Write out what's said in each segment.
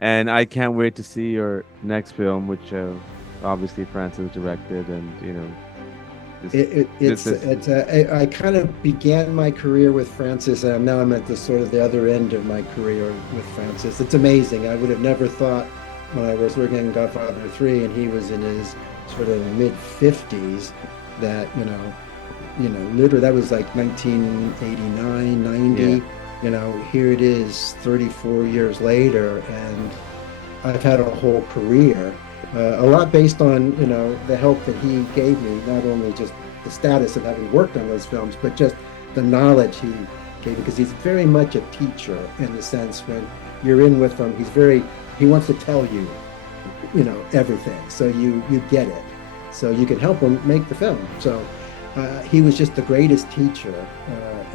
And I can't wait to see your next film, which obviously Francis directed, and this this is I kind of began my career with Francis, and now I'm at the sort of the other end of my career with Francis. It's amazing. I would have never thought when I was working on Godfather 3 and he was in his sort of mid 50s that, literally that was like 1989, yeah. 90. Here it is 34 years later, and I've had a whole career, a lot based on, the help that he gave me, not only just the status of having worked on those films, but just the knowledge he gave me, because he's very much a teacher in the sense when you're in with him, he wants to tell you, everything. So you get it. So you can help him make the film. So he was just the greatest teacher,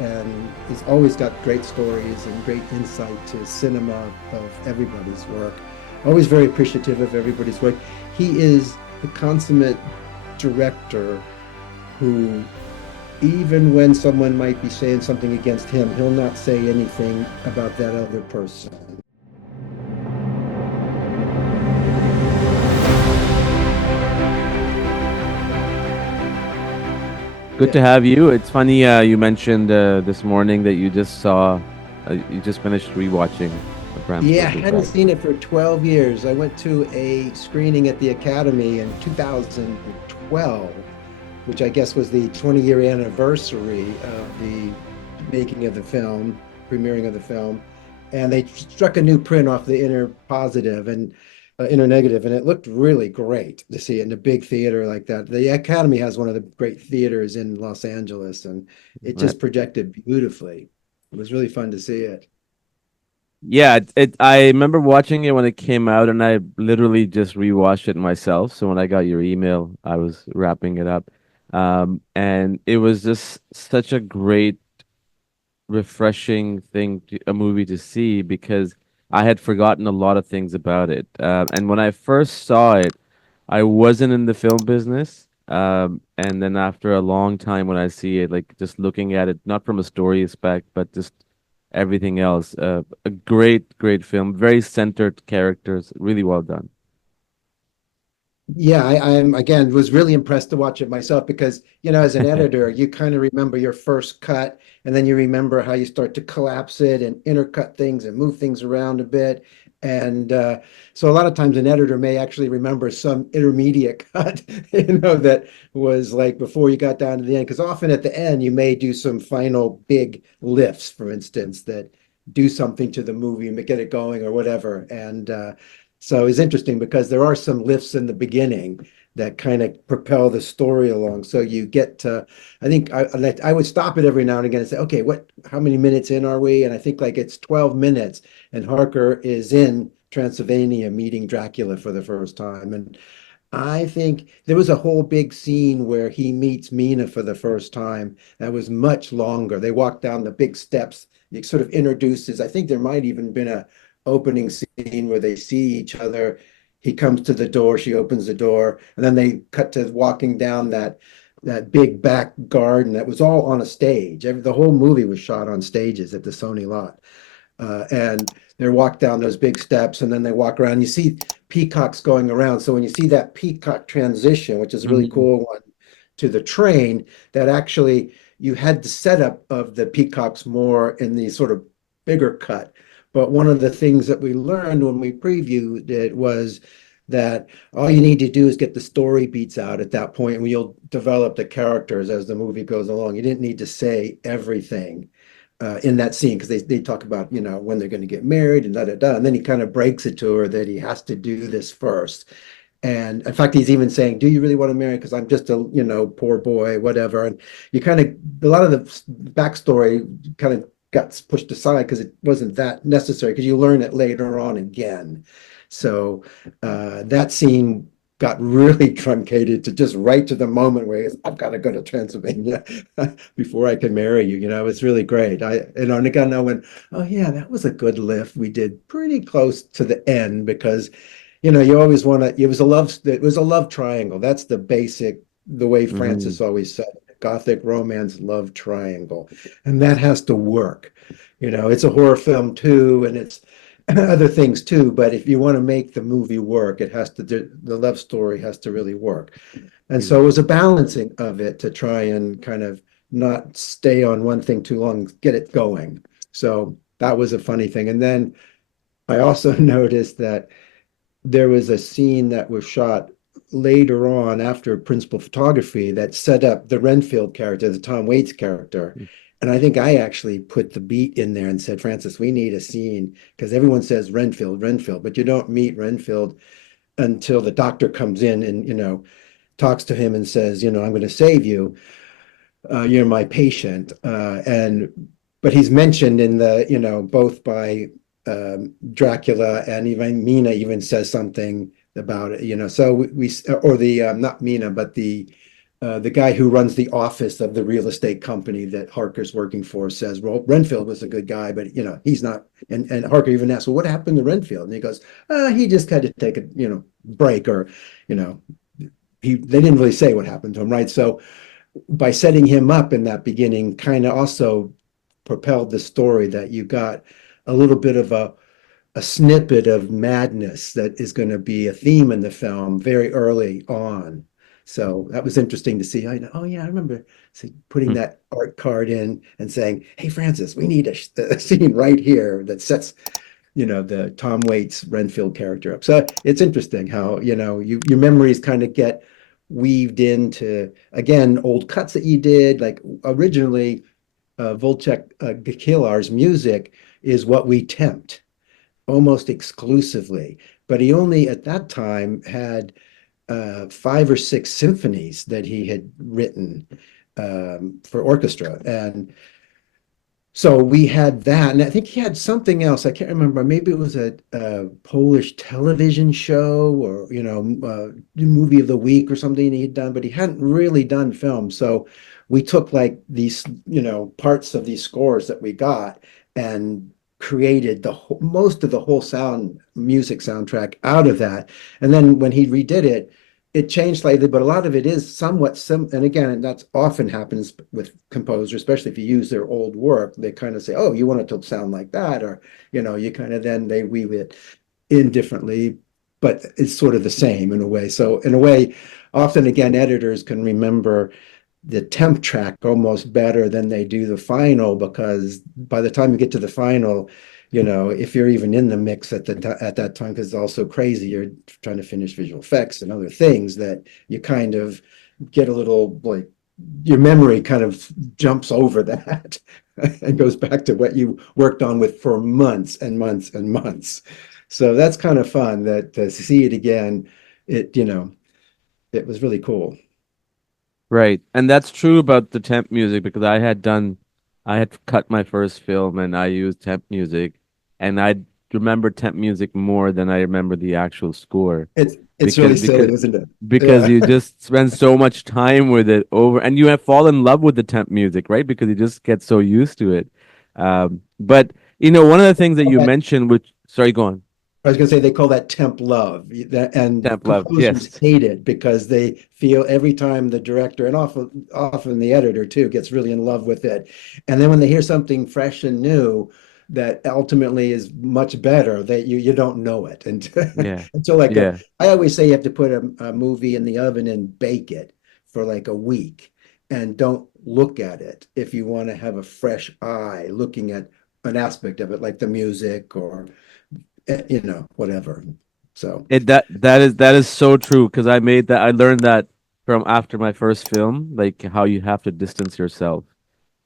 and he's always got great stories and great insight to cinema of everybody's work. Always very appreciative of everybody's work. He is the consummate director who, even when someone might be saying something against him, he'll not say anything about that other person. Good Yeah. to have you. It's funny you mentioned this morning that you just finished rewatching Bram Yeah, I Stoker's hadn't Dracula. seen it for 12 years. I went to a screening at the Academy in 2012, which I guess was the 20-year anniversary of the making of the film, premiering of the film. And they struck a new print off the inner positive and inner negative, and it looked really great to see it in a big theater like that. The Academy has one of the great theaters in Los Angeles, and it Right. just projected beautifully. It was really fun to see it. Yeah, I remember watching it when it came out, and I literally just rewatched it myself. So when I got your email, I was wrapping it up, and it was just such a great, refreshing a movie to see because I had forgotten a lot of things about it. And when I first saw it, I wasn't in the film business. And then after a long time, when I see it, like just looking at it, not from a story aspect, but just everything else, a great, great film, very centered characters, really well done. Yeah, I'm again was really impressed to watch it myself because, as an editor, you kind of remember your first cut and then you remember how you start to collapse it and intercut things and move things around a bit. And so a lot of times an editor may actually remember some intermediate cut, that was like before you got down to the end. Because often at the end, you may do some final big lifts, for instance, that do something to the movie and get it going or whatever. And so it's interesting because there are some lifts in the beginning that kind of propel the story along. So you get to, I think I would stop it every now and again and say, okay, how many minutes in are we? And I think like it's 12 minutes, and Harker is in Transylvania meeting Dracula for the first time. And I think there was a whole big scene where he meets Mina for the first time that was much longer. They walk down the big steps. It sort of introduces, I think there might even been a opening scene where they see each other. He comes to the door, she opens the door, and then they cut to walking down that big back garden that was all on a stage. The whole movie was shot on stages at the Sony lot. And they walk down those big steps and then they walk around. You see peacocks going around. So when you see that peacock transition, which is a really Mhm. cool one, to the train, that actually you had the setup of the peacocks more in the sort of bigger cut. But one of the things that we learned when we previewed it was that all you need to do is get the story beats out at that point, and you'll develop the characters as the movie goes along. You didn't need to say everything in that scene because they talk about when they're going to get married and da da da, and then he kind of breaks it to her that he has to do this first. And in fact, he's even saying, "Do you really want to marry? Because I'm just a poor boy, whatever." And you kind of a lot of the backstory kind of got pushed aside because it wasn't that necessary because you learn it later on again. So that scene got really truncated to just right to the moment where I've got to go to Transylvania before I can marry you. It's really great. And again, I went, oh yeah, that was a good lift. We did pretty close to the end because, you always want to, it was a love triangle. That's the way Mhm. Francis always said it. Gothic romance love triangle. And that has to work. It's a horror film too, and other things too, but if you want to make the movie work, it has to do, the love story has to really work. And so it Mm, was a balancing of it to try and kind of not stay on one thing too long, get it going. So that was a funny thing. And then I also noticed that there was a scene that was shot later on after principal photography that set up the Renfield character, the Tom Waits character. mm, And I think I actually put the beat in there and said, Francis, we need a scene because everyone says Renfield, Renfield, but you don't meet Renfield until the doctor comes in and, talks to him and says, I'm going to save you. You're my patient. But he's mentioned in the, both by Dracula and even Mina even says something about it, So or the not Mina, but the guy who runs the office of the real estate company that Harker's working for says, well, Renfield was a good guy, but he's not. And Harker even asks, well, what happened to Renfield? And he goes, he just had to take a break, or you know, they didn't really say what happened to him, right? So by setting him up in that beginning, kind of also propelled the story that you got a little bit of a snippet of madness that is going to be a theme in the film very early on. So that was interesting to see. Oh yeah, I remember putting mm. that art card in and saying, "Hey Francis, we need a scene right here that sets, the Tom Waits Renfield character up." So it's interesting how, your memories kind of get weaved into, again, old cuts that you did. Like originally, Volchek Kilar's music is what we tempt almost exclusively. But he only at that time had five or six symphonies that he had written for orchestra. And so we had that. And I think he had something else. I can't remember. Maybe it was a Polish television show or, movie of the week or something he had done, but he hadn't really done film. So we took like these, parts of these scores that we got and created most of the whole music soundtrack out of that. And then when he redid it, it changed slightly, but a lot of it is somewhat and again, and that's often happens with composers, especially if you use their old work, they kind of say, oh, you want it to sound like that, or you kind of then they weave it in differently, but it's sort of the same in a way. So in a way, often again, editors can remember the temp track almost better than they do the final, because by the time you get to the final, if you're even in the mix at that time, because it's also crazy, you're trying to finish visual effects and other things that you kind of get a little like your memory kind of jumps over that and goes back to what you worked on with for months and months and months. So that's kind of fun that to see it again, it was really cool. Right. And that's true about the temp music because I had cut my first film and I used temp music and I remember temp music more than I remember the actual score It's because really because silly, isn't it? because Yeah. you just spend so much time with it over and you have fallen in love with the temp music, right? Because you just get so used to it. But one of the things that you mentioned, which sorry, go on. I was going to say they call that temp love, and Temp love. composers Yes. hate it because they feel every time the director and often the editor too gets really in love with it, and then when they hear something fresh and new that ultimately is much better, that you don't know it until Yeah. until like Yeah. I always say you have to put a movie in the oven and bake it for like a week, and don't look at it if you want to have a fresh eye looking at an aspect of it like the music or whatever. So, That is so true because I learned that from after my first film, like how you have to distance yourself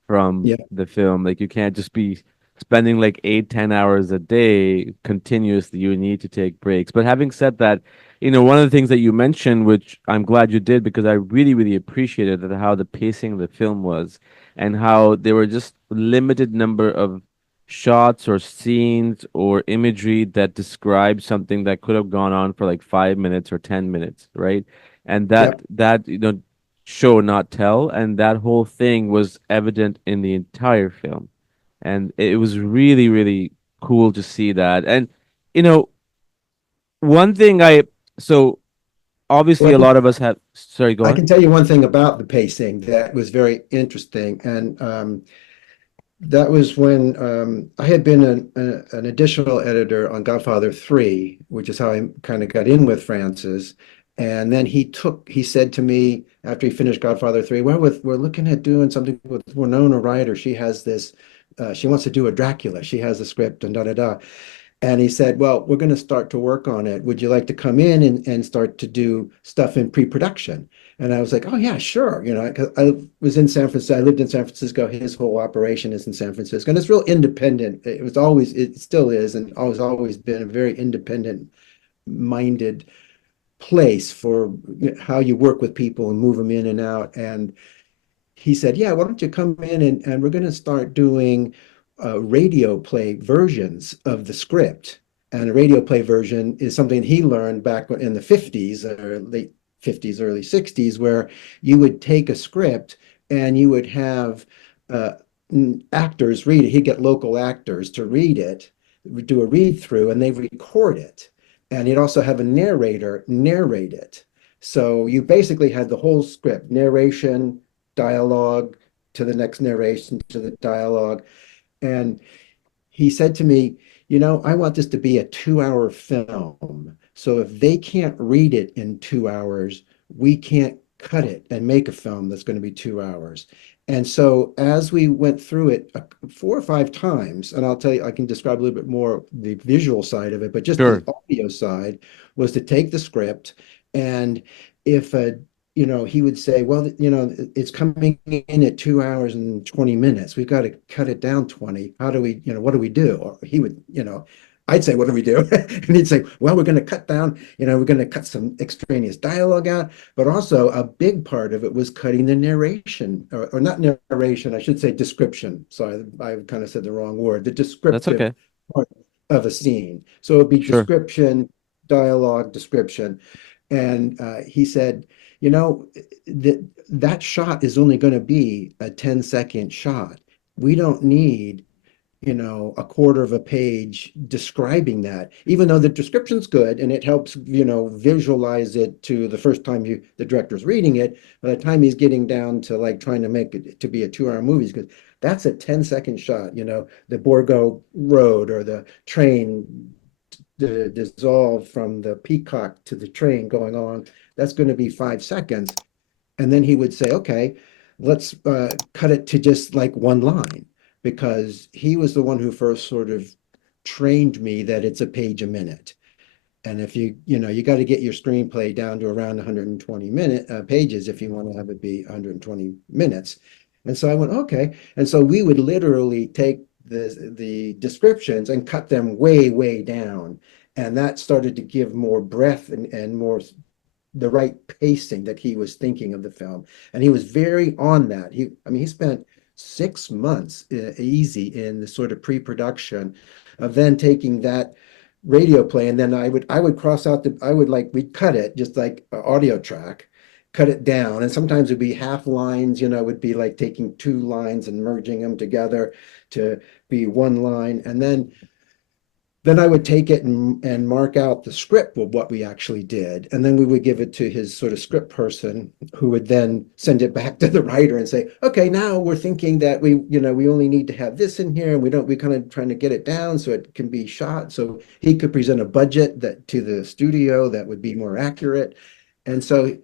from yeah, the film. Like you can't just be spending like 8, 10 hours a day continuously. You need to take breaks. But having said that, one of the things that you mentioned, which I'm glad you did because I really, really appreciated that how the pacing of the film was and how there were just limited number of shots or scenes or imagery that describe something that could have gone on for like 5 minutes or 10 minutes, right? And yep, that show not tell, and that whole thing was evident in the entire film, and it was really really cool to see that. And you know one thing I so well, obviously a lot of us have sorry, go I on. can tell you one thing about the pacing that was very interesting, and That was when I had been an additional editor on Godfather 3, which is how I kind of got in with Francis. And then he said to me after he finished Godfather 3, well, we're looking at doing something with Winona Ryder. She has this, she wants to do a Dracula. She has the script and da da da. And he said, well, we're going to start to work on it. Would you like to come in and start to do stuff in pre-production? And I was like, oh, yeah, sure. You know, 'cause I was in San Francisco. I lived in San Francisco. His whole operation is in San Francisco. And it's real independent. It still is, and always been a very independent minded place for how you work with people and move them in and out. And he said, yeah, why don't you come in and we're going to start doing radio play versions of the script. And a radio play version is something he learned back in the 50s or late 50s, early 60s, where you would take a script and you would have uh, actors read it. He'd get local actors to read it, do a read through, and they record it. And he'd also have a narrator narrate it. So you basically had the whole script, narration, dialogue to the next narration to the dialogue. And he said to me, you know, I want this to be a 2 hour film. So if they can't read it in 2 hours, we can't cut it and make a film that's going to be 2 hours. And so as we went through it 4 or 5 times, and I'll tell you, I can describe a little bit more the visual side of it, but just the Sure. audio side was to take the script and if a he would say, well, it's coming in at 2 hours and 20 minutes. We've got to cut it down 20. How do we, what do we do? Or he would, I'd say, what do we do? And he'd say, well, we're going to cut down, we're going to cut some extraneous dialogue out. But also a big part of it was cutting the narration, or not narration, I should say description. Sorry, I kind of said the wrong word, the That's descriptive okay. part of a scene. So it would be Sure. description, dialogue, description. And he said, that shot is only going to be a 10-second shot. We don't need, a quarter of a page describing that, even though the description's good and it helps, visualize it to the first time the director's reading it. By the time he's getting down to like trying to make it to be a 2 hour movie, because that's a 10-second shot, the Borgo Road or the train the dissolve from the peacock to the train going on, that's going to be 5 seconds. And then he would say, okay, let's cut it to just like one line, because he was the one who first sort of trained me that it's a page a minute. And if you got to get your screenplay down to around 120 pages if you want to have it be 120 minutes. And so I went, okay. And so we would literally take the descriptions and cut them way, way down. And that started to give more breadth and more the right pacing that he was thinking of the film. And he was very on that. He spent 6 months easy in the sort of pre-production of then taking that radio play, and then I would cross out we'd cut it just like an audio track, cut it down, and sometimes it'd be half lines, it would be like taking two lines and merging them together to be one line, and then I would take it and mark out the script of what we actually did. And then we would give it to his sort of script person who would then send it back to the writer and say, okay, now we're thinking that we only need to have this in here and we kind of trying to get it down so it can be shot. So he could present a budget that to the studio that would be more accurate. And so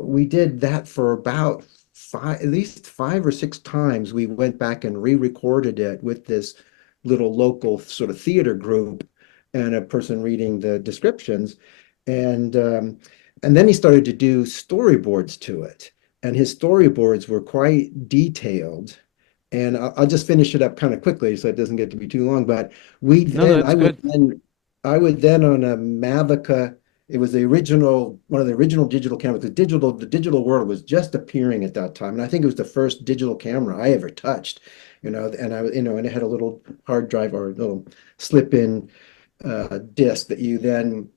we did that for about at least 5 or 6 times. We went back and re-recorded it with this little local sort of theater group and a person reading the descriptions. And and then he started to do storyboards to it. And his storyboards were quite detailed. And I'll just finish it up kind of quickly so it doesn't get to be too long. But we No, no, then that's good. I would then on a Mavica, it was one of the original digital cameras. The digital world was just appearing at that time. And I think it was the first digital camera I ever touched, and it had a little hard drive or a little slip-in disc that you then,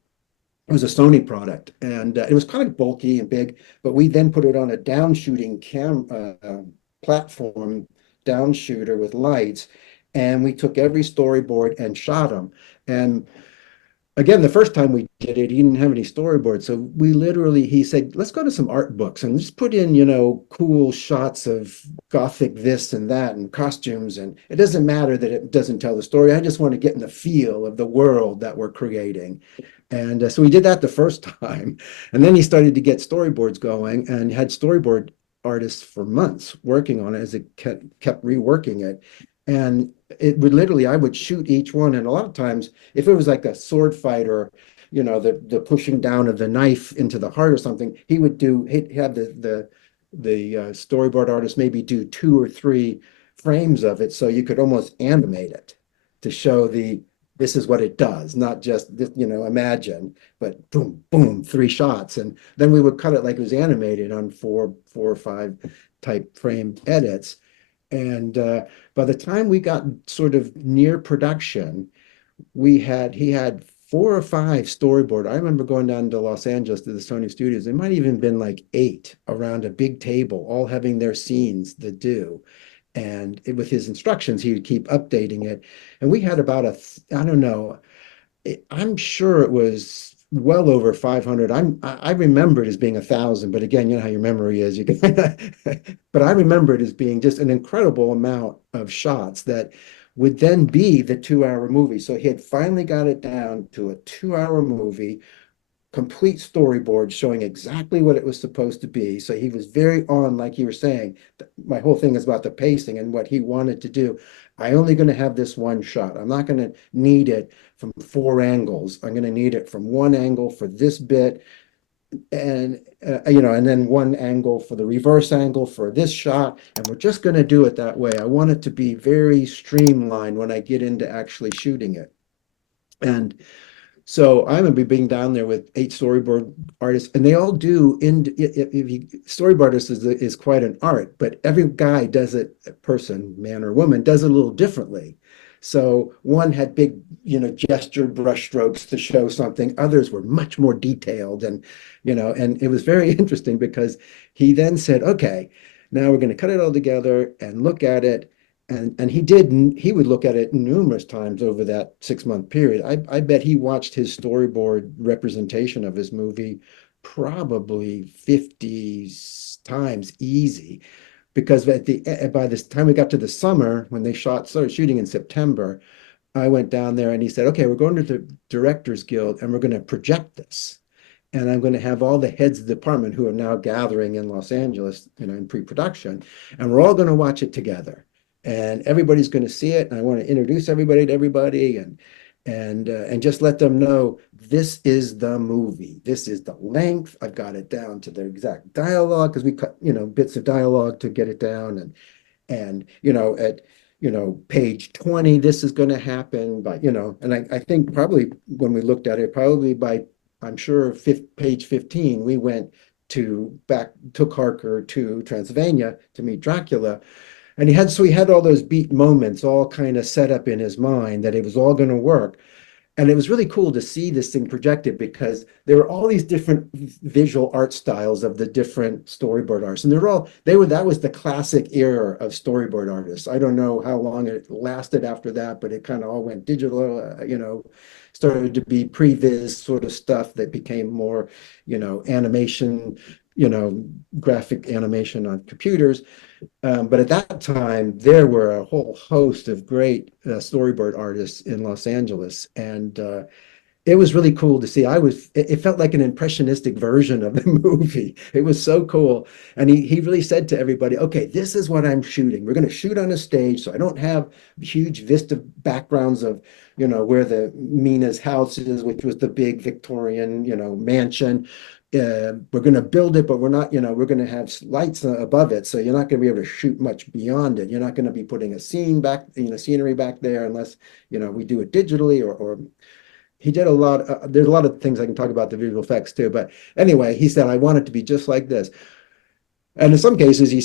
it was a Sony product, and it was kind of bulky and big, but we then put it on a down shooting platform, down shooter with lights, and we took every storyboard and shot them. And again, the first time we did it, he didn't have any storyboards. So we literally, he said, let's go to some art books and just put in, cool shots of Gothic this and that and costumes. And it doesn't matter that it doesn't tell the story. I just want to get in the feel of the world that we're creating. And so we did that the first time. And then he started to get storyboards going and had storyboard artists for months working on it as it kept reworking it. And it would literally, I would shoot each one. And a lot of times, if it was like a sword fight or, the pushing down of the knife into the heart or something, he'd have the storyboard artist maybe do two or three frames of it so you could almost animate it to show this is what it does, not just imagine, but boom, boom, three shots, and then we would cut it like it was animated on four or five type frame edits. And by the time we got sort of near production, he had four or five storyboard. I remember going down to Los Angeles to the Sony studios. There might even been like eight around a big table, all having their scenes to do. And with his instructions, he would keep updating it. And we had about I don't know, I'm sure it was well over 500. I remember it as being 1,000, but again, you know how your memory is. But I remember it as being just an incredible amount of shots that would then be the 2 hour movie. So he had finally got it down to a 2 hour movie, complete storyboard showing exactly what it was supposed to be. So he was very on, like you were saying. My whole thing is about the pacing and what he wanted to do. I only going to have this one shot. I'm not going to need it from four angles. I'm going to need it from one angle for this bit, and and then one angle for the reverse angle for this shot. And we're just going to do it that way. I want it to be very streamlined when I get into actually shooting it. And so I'm gonna be being down there with eight storyboard artists, and they all do storyboard artist is quite an art, but every guy does it, person, man or woman, does it a little differently. So one had big, gestured brush strokes to show something. Others were much more detailed, and it was very interesting because he then said, "Okay, now we're going to cut it all together and look at it." And he would look at it numerous times over that 6 month period. I bet he watched his storyboard representation of his movie probably 50 times easy, because by this time we got to the summer when they started shooting in September, I went down there and he said, okay, we're going to the Directors Guild and we're going to project this. And I'm going to have all the heads of the department who are now gathering in Los Angeles, in pre-production, and we're all going to watch it together. And everybody's going to see it. And I want to introduce everybody to everybody and just let them know this is the movie. This is the length. I've got it down to the exact dialogue because we cut, bits of dialogue to get it down. And at page 20, this is going to happen. But and I think probably when we looked at it, probably by, I'm sure, page 15, we went took Harker to Transylvania to meet Dracula. And he had all those beat moments all kind of set up in his mind that it was all going to work. And it was really cool to see this thing projected because there were all these different visual art styles of the different storyboard artists. And that was the classic era of storyboard artists. I don't know how long it lasted after that, but it kind of all went digital, started to be previs sort of stuff that became more, animation, graphic animation on computers. But at that time, there were a whole host of great storyboard artists in Los Angeles, and it was really cool to see. It felt like an impressionistic version of the movie. It was so cool. And he really said to everybody, okay, this is what I'm shooting. We're going to shoot on a stage. So I don't have huge vista backgrounds of, where the Mina's house is, which was the big Victorian, mansion. We're going to build it, but we're not, we're going to have lights above it. So you're not going to be able to shoot much beyond it. You're not going to be putting a scenery back there unless, we do it digitally or he did a lot. There's a lot of things I can talk about the visual effects too. But anyway, he said, I want it to be just like this. And in some cases, he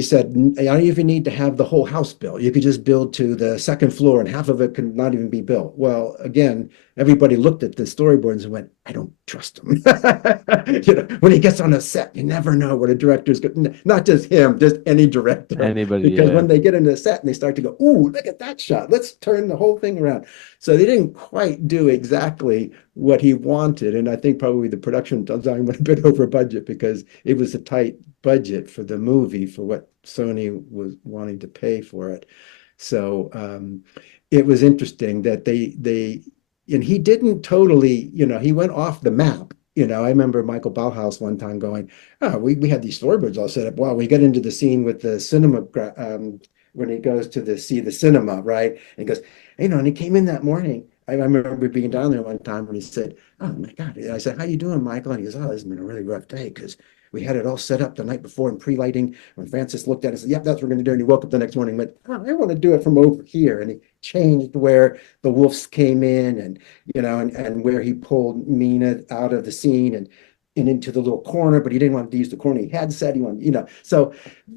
said, I don't even need to have the whole house built. You could just build to the second floor and half of it could not even be built. Well, again, everybody looked at the storyboards and went, I don't trust him. When he gets on a set, you never know what a director's going, not just him, just any director. Anybody, Because yeah. when they get into the set and they start to go, ooh, look at that shot. Let's turn the whole thing around. So they didn't quite do exactly what he wanted. And I think probably the production design went a bit over budget because it was a tight budget for the movie for what Sony was wanting to pay for it. So it was interesting that and he didn't totally, he went off the map. I remember Michael Bauhaus one time going, oh, we had these storyboards all set up. Well, we get into the scene with the cinema when he goes to see the cinema, right? And he goes, and he came in that morning. I remember being down there one time when he said, oh my God. And I said, how you doing, Michael? And he goes, oh, this has been a really rough day because we had it all set up the night before in pre-lighting. When Francis looked at it and said, yep, that's what we're going to do. And he woke up the next morning and went, oh, I want to do it from over here. And he changed where the wolves came in and where he pulled Mina out of the scene and into the little corner, but he didn't want to use the corner he had set. He wanted, so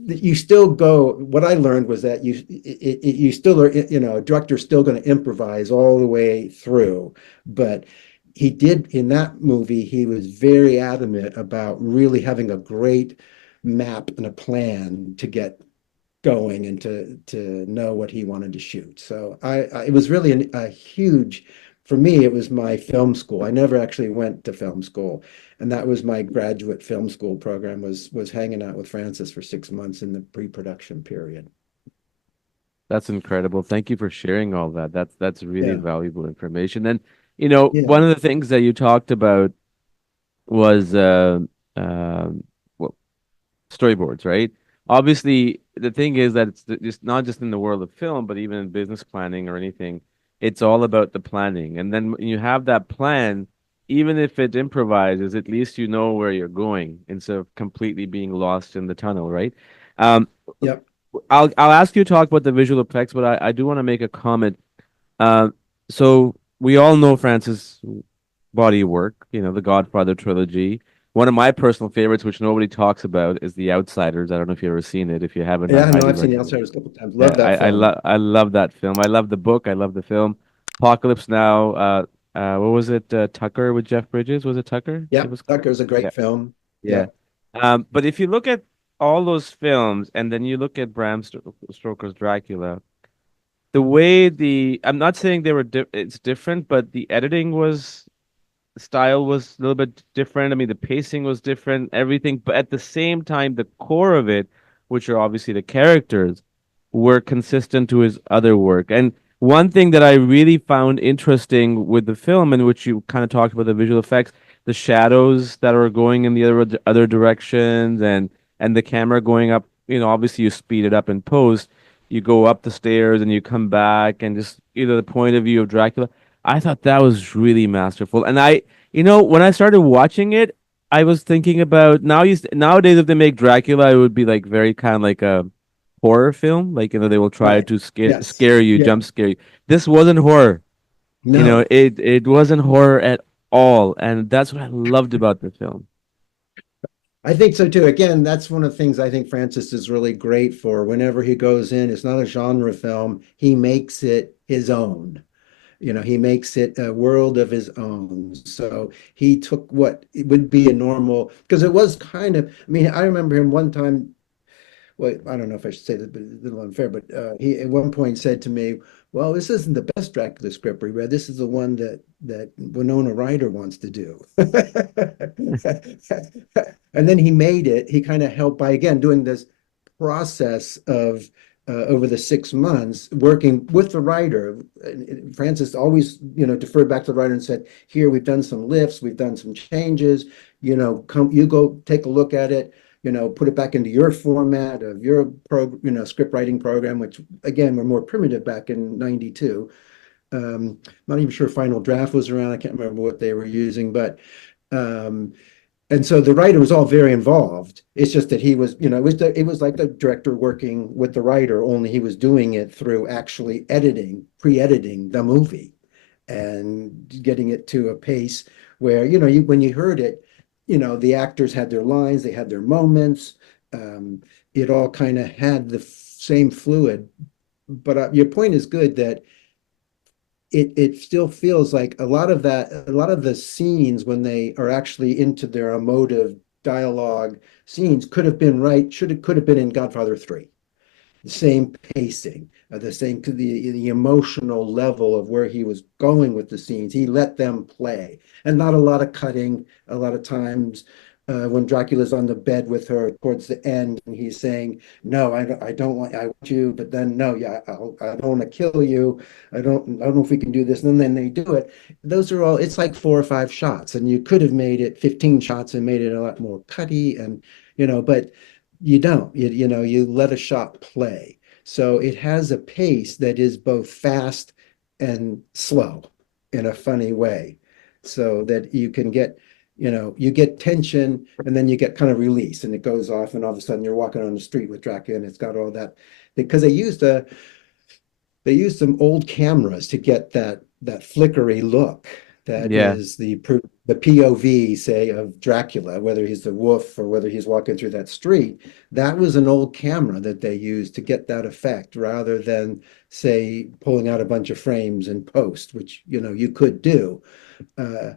you still go. What I learned was that you still are, a director's still going to improvise all the way through, but he did in that movie, he was very adamant about really having a great map and a plan to get going and to know what he wanted to shoot. So it was really a huge, for me, it was my film school. I never actually went to film school. And that was my graduate film school program was hanging out with Francis for 6 months in the pre-production period. That's incredible. Thank you for sharing all that. That's really Yeah. valuable information. And Yeah. one of the things that you talked about was um well, storyboards, right? Obviously, the thing is that it's not just in the world of film, but even in business planning or anything, it's all about the planning. And then when you have that plan, even if it improvises, at least you know where you're going instead of completely being lost in the tunnel, right? Um, Yep. I'll ask you to talk about the visual effects, but I do want to make a comment. Uh, so we all know Francis' body of work, the Godfather trilogy. One of my personal favorites, which nobody talks about, is The Outsiders. I don't know if you've ever seen it. If you haven't, I Yeah, no, highly I've seen The recommend. Outsiders a couple of times. Love Yeah, that film. I love that film. I love the book. I love the film. Apocalypse Now. What was it? Tucker with Jeff Bridges. Was it Tucker? It Yep. was called. Tucker's a Yeah, great film. yeah. Yep. But if you look at all those films, and then you look at Stoker's Dracula, the way I'm not saying they were it's different, but the editing was style was a little bit different. I mean, the pacing was different, everything, but at the same time, the core of it, which are obviously the characters, were consistent to his other work. And one thing that I really found interesting with the film, in which you kind of talked about the visual effects, the shadows that are going in the other directions, and the camera going up. Obviously you speed it up in post. You go up the stairs and you come back, and just either the point of view of Dracula. I thought that was really masterful. And when I started watching it, I was thinking about nowadays if they make Dracula, it would be like very kind of like a horror film. Like, they will try Right. to Yes. scare you, Yeah. jump scare you. This wasn't horror. No. It wasn't horror at all, and that's what I loved about the film. I think so too. Again, that's one of the things I think Francis is really great for. Whenever he goes in, it's not a genre film. He makes it his own. He makes it a world of his own. So he took what it would be a normal, because it was kind of, I mean, I remember him one time, well, I don't know if I should say this, but it's a little unfair, but he at one point said to me, well, this isn't the best Dracula script we read. This is the one that Winona Ryder wants to do. And then he made it. He kind of helped by, again, doing this process of over the 6 months working with the writer. Francis always, deferred back to the writer and said, here, we've done some lifts, we've done some changes, come, you go take a look at it, put it back into your format of your script writing program, which again were more primitive back in 92. Not even sure Final Draft was around. I can't remember what they were using, but um, and so the writer was all very involved. It's just that he was, it was like the director working with the writer, only he was doing it through actually pre-editing the movie and getting it to a pace where, when you heard it, the actors had their lines, they had their moments, it all kind of had the same fluid. But your point is good that it still feels like a lot of the scenes when they are actually into their emotive dialogue scenes could have been in Godfather 3. The same pacing, the emotional level of where he was going with the scenes. He let them play, and not a lot of cutting. A lot of times, when Dracula's on the bed with her towards the end, and he's saying, "No, I don't want, I want you," but then, "No, yeah, I don't want to kill you. I don't know if we can do this." And then they do it. Those are all. It's like 4 or 5 shots, and you could have made it 15 shots and made it a lot more cutty, and but you don't. You let a shot play. So it has a pace that is both fast and slow in a funny way. So that you get tension and then you get kind of release and it goes off and all of a sudden you're walking on the street with Dracula and it's got all that because they used some old cameras to get that flickery look that Yeah. is the POV, say, of Dracula, whether he's the wolf or whether he's walking through that street. That was an old camera that they used to get that effect rather than, say, pulling out a bunch of frames in post, which you could do. Uh,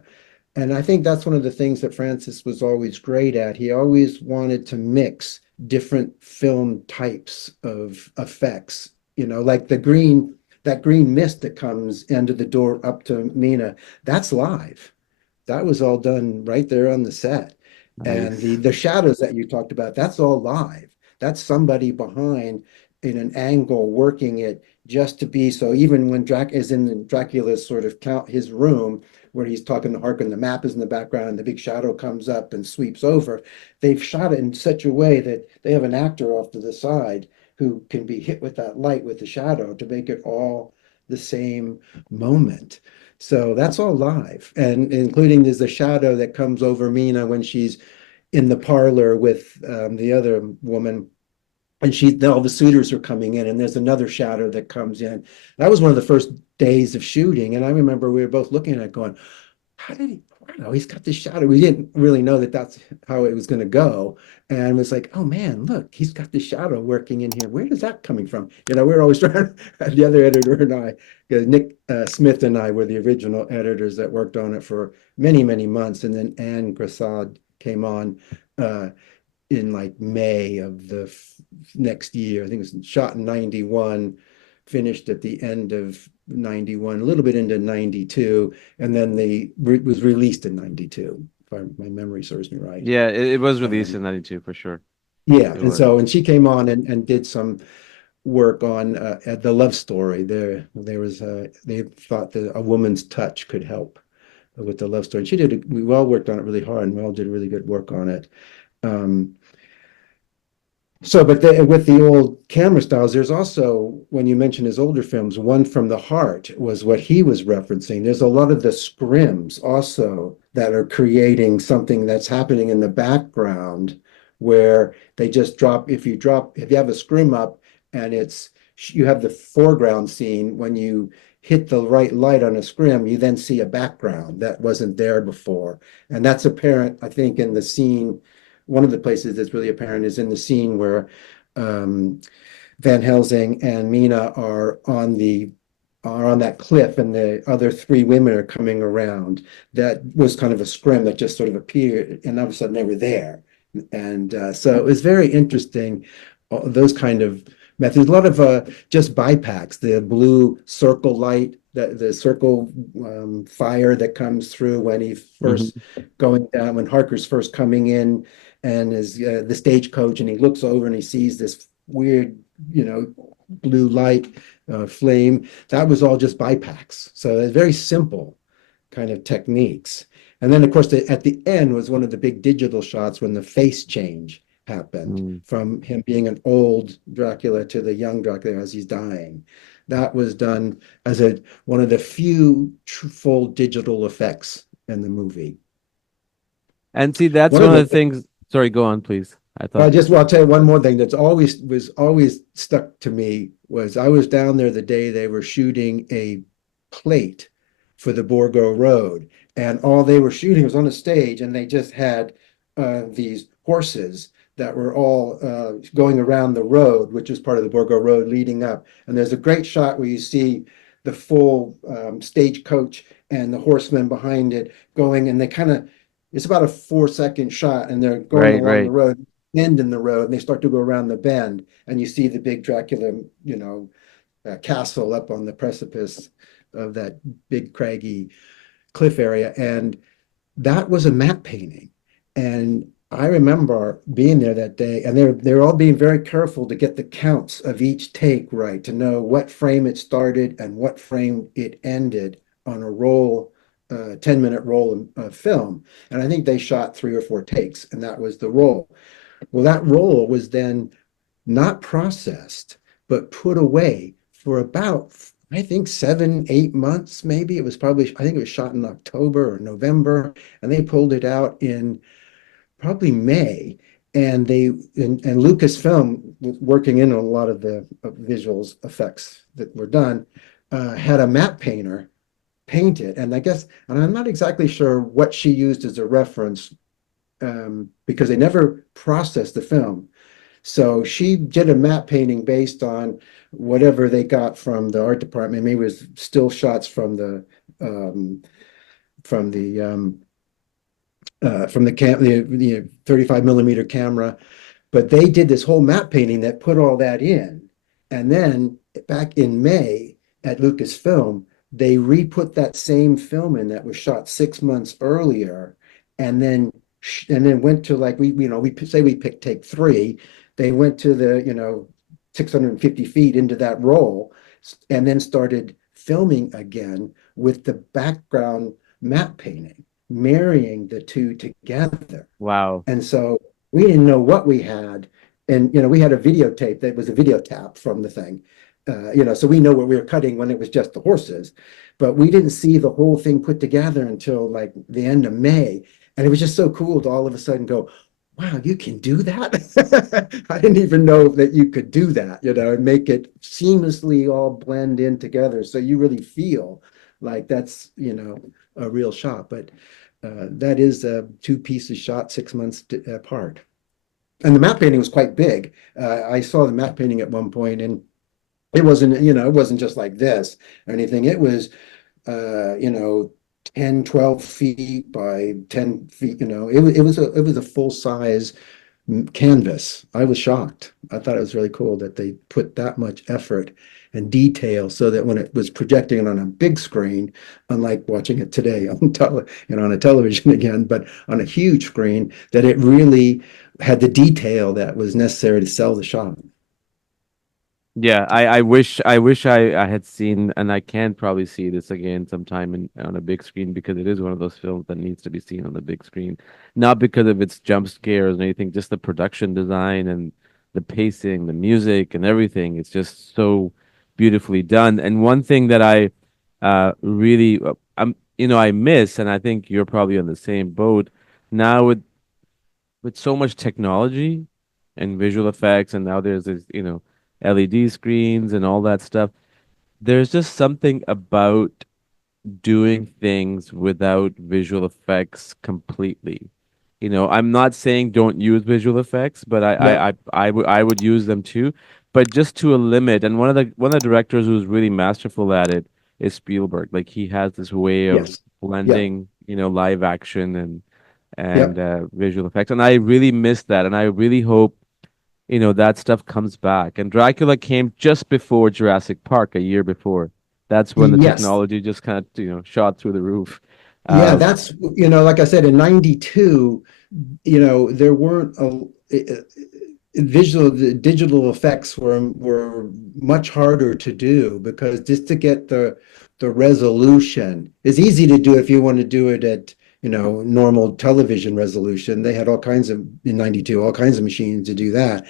and I think that's one of the things that Francis was always great at. He always wanted to mix different film types of effects, like that green mist that comes into the door up to Mina, that's live. That was all done right there on the set. And the Nice. the shadows that you talked about, that's all live. That's somebody behind in an angle working it just to be so even when Drac is in Dracula's sort of count his room where he's talking to Harkin, the map is in the background and the big shadow comes up and sweeps over. They've shot it in such a way that they have an actor off to the side who can be hit with that light with the shadow to make it all the same moment. So that's all live, and including there's a shadow that comes over Mina when she's in the parlor with the other woman, and all the suitors are coming in, and there's another shadow that comes in. That was one of the first days of shooting, and I remember we were both looking at it going, how did he? Wow, he's got this shadow. We didn't really know that that's how it was going to go, and it was like, oh man, look, he's got this shadow working in here. Where is that coming from? We're always trying. The other editor and I, Nick Smith and I were the original editors that worked on it for many, many months, and then Anne Grassad came on in like May of the next year. I think it was shot in 91, finished at the end of 91, a little bit into 92, and then was released in 92, if my memory serves me right. Yeah, it was released Um, in 92 for sure. yeah, It and was. so and she came on and did some work on the love story. There was they thought that a woman's touch could help with the love story. And we all worked on it really hard and we all did really good work on it. Um, with the old camera styles, there's also, when you mention his older films, One from the Heart was what he was referencing. There's a lot of the scrims also that are creating something that's happening in the background where they just if you have a scrim up and you have the foreground scene, when you hit the right light on a scrim, you then see a background that wasn't there before. And that's apparent, I think, in the scene. One of the places that's really apparent is in the scene where um, Van Helsing and Mina are on that cliff, and the other three women are coming around. That was kind of a scrim that just sort of appeared, and all of a sudden they were there. And so it was very interesting. Those kind of methods. A lot of just bypacks, the blue circle light, the circle fire that comes through when he first Mhm. going down, when Harker's first coming in and is the stagecoach, and he looks over and he sees this weird, blue light flame. That was all just bypacks. So it's very simple kind of techniques. And then, of course, at the end was one of the big digital shots when the face change happened Mm. from him being an old Dracula to the young Dracula as he's dying. That was done as one of the few full digital effects in the movie. And see, that's One one of of the the things. Sorry, go on, please. I thought. I'll tell you one more thing that's always stuck to me was I was down there the day they were shooting a plate for the Borgo Road, and all they were shooting was on a stage, and they just had these horses that were all going around the road, which is part of the Borgo Road leading up. And there's a great shot where you see the full stagecoach and the horsemen behind it going, and they kind of, it's about a 4 second shot, and they're going Right, along the right. road, bend in the road, and they start to go around the bend, and you see the big Dracula, castle up on the precipice of that big craggy cliff area. And that was a matte painting. And I remember being there that day, and they're all being very careful to get the counts of each take right, to know what frame it started and what frame it ended on a roll, 10-minute roll of film. And I think they shot 3 or 4 takes, and that was the roll. Well, that roll was then not processed, but put away for about, I think, 7, 8 months, maybe. It was probably, I think it was shot in October or November, and they pulled it out in probably May. And and Lucasfilm, working in on a lot of the visuals effects that were done, had a matte painter paint it. And I guess, and I'm not exactly sure what she used as a reference, because they never processed the film. So she did a matte painting based on whatever they got from the art department. Maybe it was still shots um, from the the 35 millimeter camera. But they did this whole matte painting that put all that in. And then back in May at Lucasfilm, they re-put that same film in that was shot 6 months earlier, and then went to, like, we say we picked take three. They went to the 650 feet into that roll, and then started filming again with the background matte painting, marrying the two together. Wow. And so we didn't know what we had. And, we had a videotape that was a video tap from the thing. So we know what we were cutting when it was just the horses, but we didn't see the whole thing put together until like the end of May. And it was just so cool to all of a sudden go, wow, you can do that. I didn't even know that you could do that, and make it seamlessly all blend in together. So you really feel like that's, a real shot. But that is two pieces shot 6 months apart. And the map painting was quite big. I saw the map painting at one point, and it wasn't just like this or anything. It was, uh, you know, 10, 12 feet by 10 feet. It was a full size canvas. I was shocked. I thought it was really cool that they put that much effort and detail so that when it was projecting it on a big screen, unlike watching it today on a television again, but on a huge screen, that it really had the detail that was necessary to sell the shot. Yeah, I wish I had seen, and I can probably see this again sometime on a big screen, because it is one of those films that needs to be seen on the big screen. Not because of its jump scares or anything, just the production design and the pacing, the music and everything. It's just so beautifully done. And one thing that I really I miss, and I think you're probably on the same boat now with so much technology and visual effects, and now there's this, LED screens and all that stuff. There's just something about doing things without visual effects completely. I'm not saying don't use visual effects, but Yep. I would use them too, but just to a limit. And one of the directors who's really masterful at it is Spielberg. Like, he has this way of Yes. Yep. blending, live action and Yep. visual effects, and I really miss that, and I really hope that stuff comes back. And Dracula came just before Jurassic Park, a year before. That's when the Yes. technology just kind of, shot through the roof. Yeah, Um, that's, like I said, in 92, there weren't the digital effects were much harder to do, because just to get the resolution is easy to do if you want to do it at, normal television resolution. They had all kinds of, in 92, all kinds of machines to do that.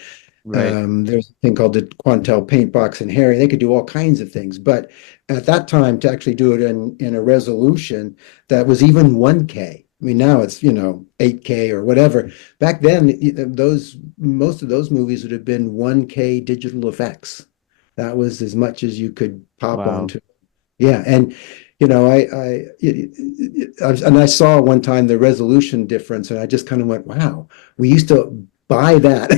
right. There's a thing called the Quantel paint box and Harry. They could do all kinds of things. But at that time, to actually do it in a resolution that was even 1K. I mean, now it's, 8K or whatever. Back then, those most of those movies would have been 1K digital effects. That was as much as you could pop Wow. onto. Yeah, and I saw one time the resolution difference, and I just kind of went, "Wow, we used to." buy that.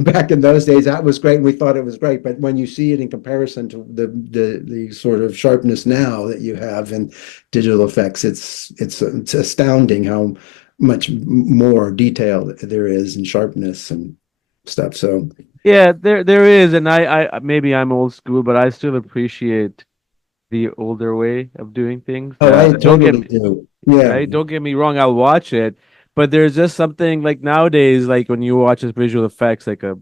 Back in those days, that was great. And we thought it was great. But when you see it in comparison to the sort of sharpness now that you have in digital effects, it's astounding how much more detail there is and sharpness and stuff. So, Yeah, there is, and I maybe I'm old school, but I still appreciate the older way of doing things. oh, I Don't get totally me do. Yeah. right. Don't get me wrong. I'll watch it, but there's just something like nowadays, like when you watch this visual effects, like a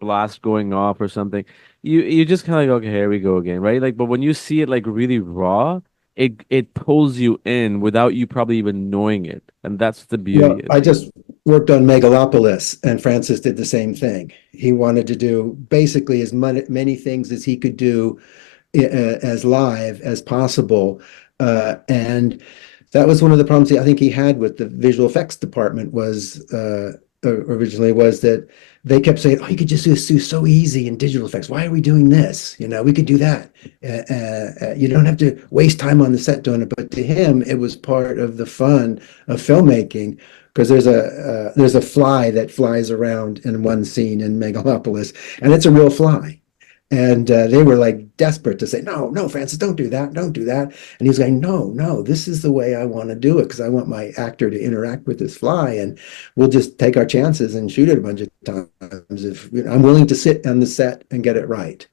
blast going off or something, you just kind of like, okay, here we go again, right? Like, but when you see it like really raw, it pulls you in without you probably even knowing it, and that's the beauty. Well, I just worked on Megalopolis, and Francis did the same thing. He wanted to do basically as many things as he could do as live as possible. And that was one of the problems I think he had with the visual effects department was originally was that they kept saying, "Oh, you could just do so easy in digital effects. Why are we doing this? We could do that. You don't have to waste time on the set doing it." But to him, it was part of the fun of filmmaking because there's a fly that flies around in one scene in Megalopolis, and it's a real fly. And they were like desperate to say, no, no, Francis, don't do that. Don't do that. And he was going, no, no, this is the way I want to do it because I want my actor to interact with this fly. And we'll just take our chances and shoot it a bunch of times. If I'm willing to sit on the set and get it right.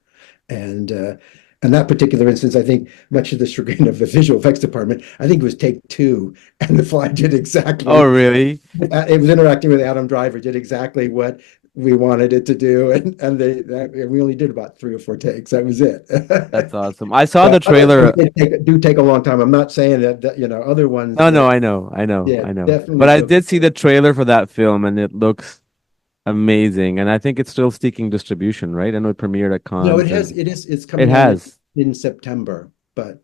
And in that particular instance, I think much of the chagrin of the visual effects department, I think it was take two. And the fly did Oh, exactly really? it was interacting with Adam Driver, did exactly what we wanted it to do, and we only did about three or four takes. That was it. That's awesome. I saw the But other ones trailer. do take a long time. I'm not saying that other ones No, no, that I know, I know, yeah I know. definitely But I took. did see the trailer for that film, and it looks amazing. And I think it's still seeking distribution, right? I know it premiered at No, cons, and it's it coming out has. in September, but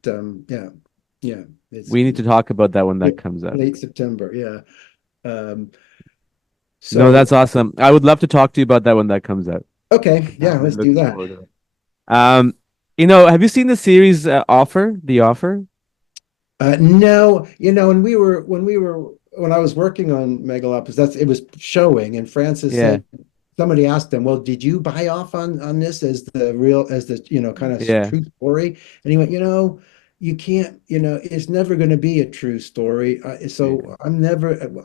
yeah, yeah, it's We need to talk about that when that comes out. late September. Yeah. Um, No, so that's awesome. I would love to talk to you about that when that comes out. okay, yeah, I'm let's do looking that. forward to it. Have you seen the series Offer? The Offer? No, when I was working on Megalopolis, it was showing, and Francis Yeah, said somebody asked him, "Well, did you buy off on this as the kind of yeah, true story?" And he went, you can't, it's never going to be a true story. yeah, So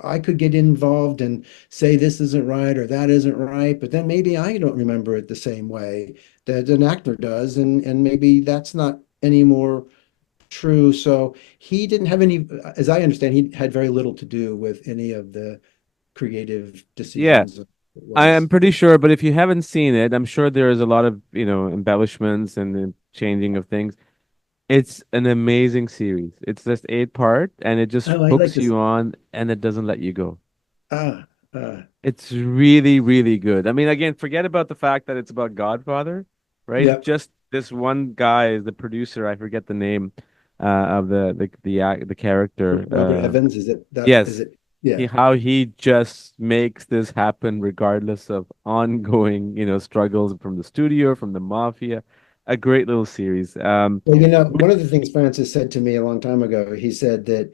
I could get involved and say this isn't right or that isn't right, but then maybe I don't remember it the same way that an actor does, and maybe that's not any more true. So he didn't have any, as I understand, he had very little to do with any of the creative yeah. decisions. It I am was, pretty sure, but if you haven't seen it, I'm sure there is a lot of, embellishments and the changing of things. It's an amazing series. It's just 8 part and it just oh, I like hooks this. you on and it doesn't let you go. Ah, uh, It's really, really good. I mean, again, forget about the fact that it's about Godfather, right? yep. Just this one guy, the producer, I forget the name of the character. Robert Evans, is it that, is Yes, it? Yeah. how he just makes this happen regardless of ongoing, struggles from the studio, from the mafia. A great little series. Well, one of the things Francis said to me a long time ago, he said that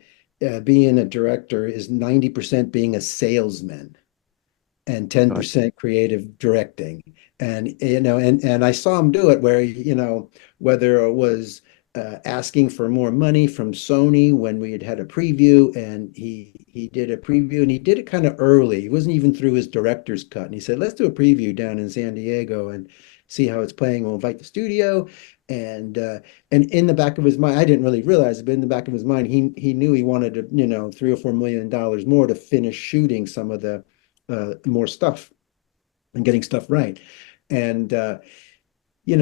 being a director is 90% being a salesman and But 10% creative directing. And and I saw him do it where, whether it was asking for more money from Sony when we had had a preview, and he did a preview, and he did it kind of early. He wasn't even through his director's cut. And he said, let's do a preview down in San Diego and see how it's playing. We'll invite the studio. And in the back of his mind, I didn't really realize it, but in the back of his mind, he knew he wanted to, $3 or $4 million more to finish shooting some of the more stuff and getting stuff right. And so he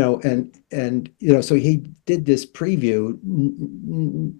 did this preview.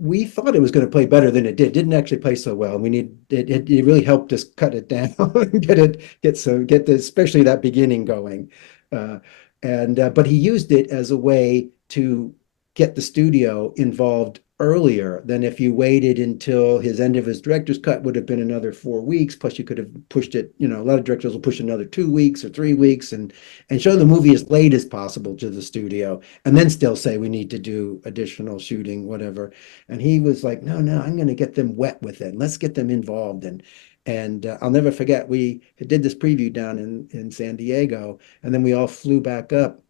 We thought it was going to play better than it did. Didn't actually play so well. We need it really helped us cut it down and get the especially that beginning going. Uh, and But he used it as a way to get the studio involved earlier than if you waited until his end of his director's cut would have been another 4 weeks. Plus, you could have pushed it. A lot of directors will push another 2 weeks or 3 weeks and show the movie as late as possible to the studio, and then still say we need to do additional shooting, whatever. And he was like, no, no, I'm going to get them wet with it. Let's get them involved. And I'll never forget, we did this preview down in San Diego, and then we all flew back up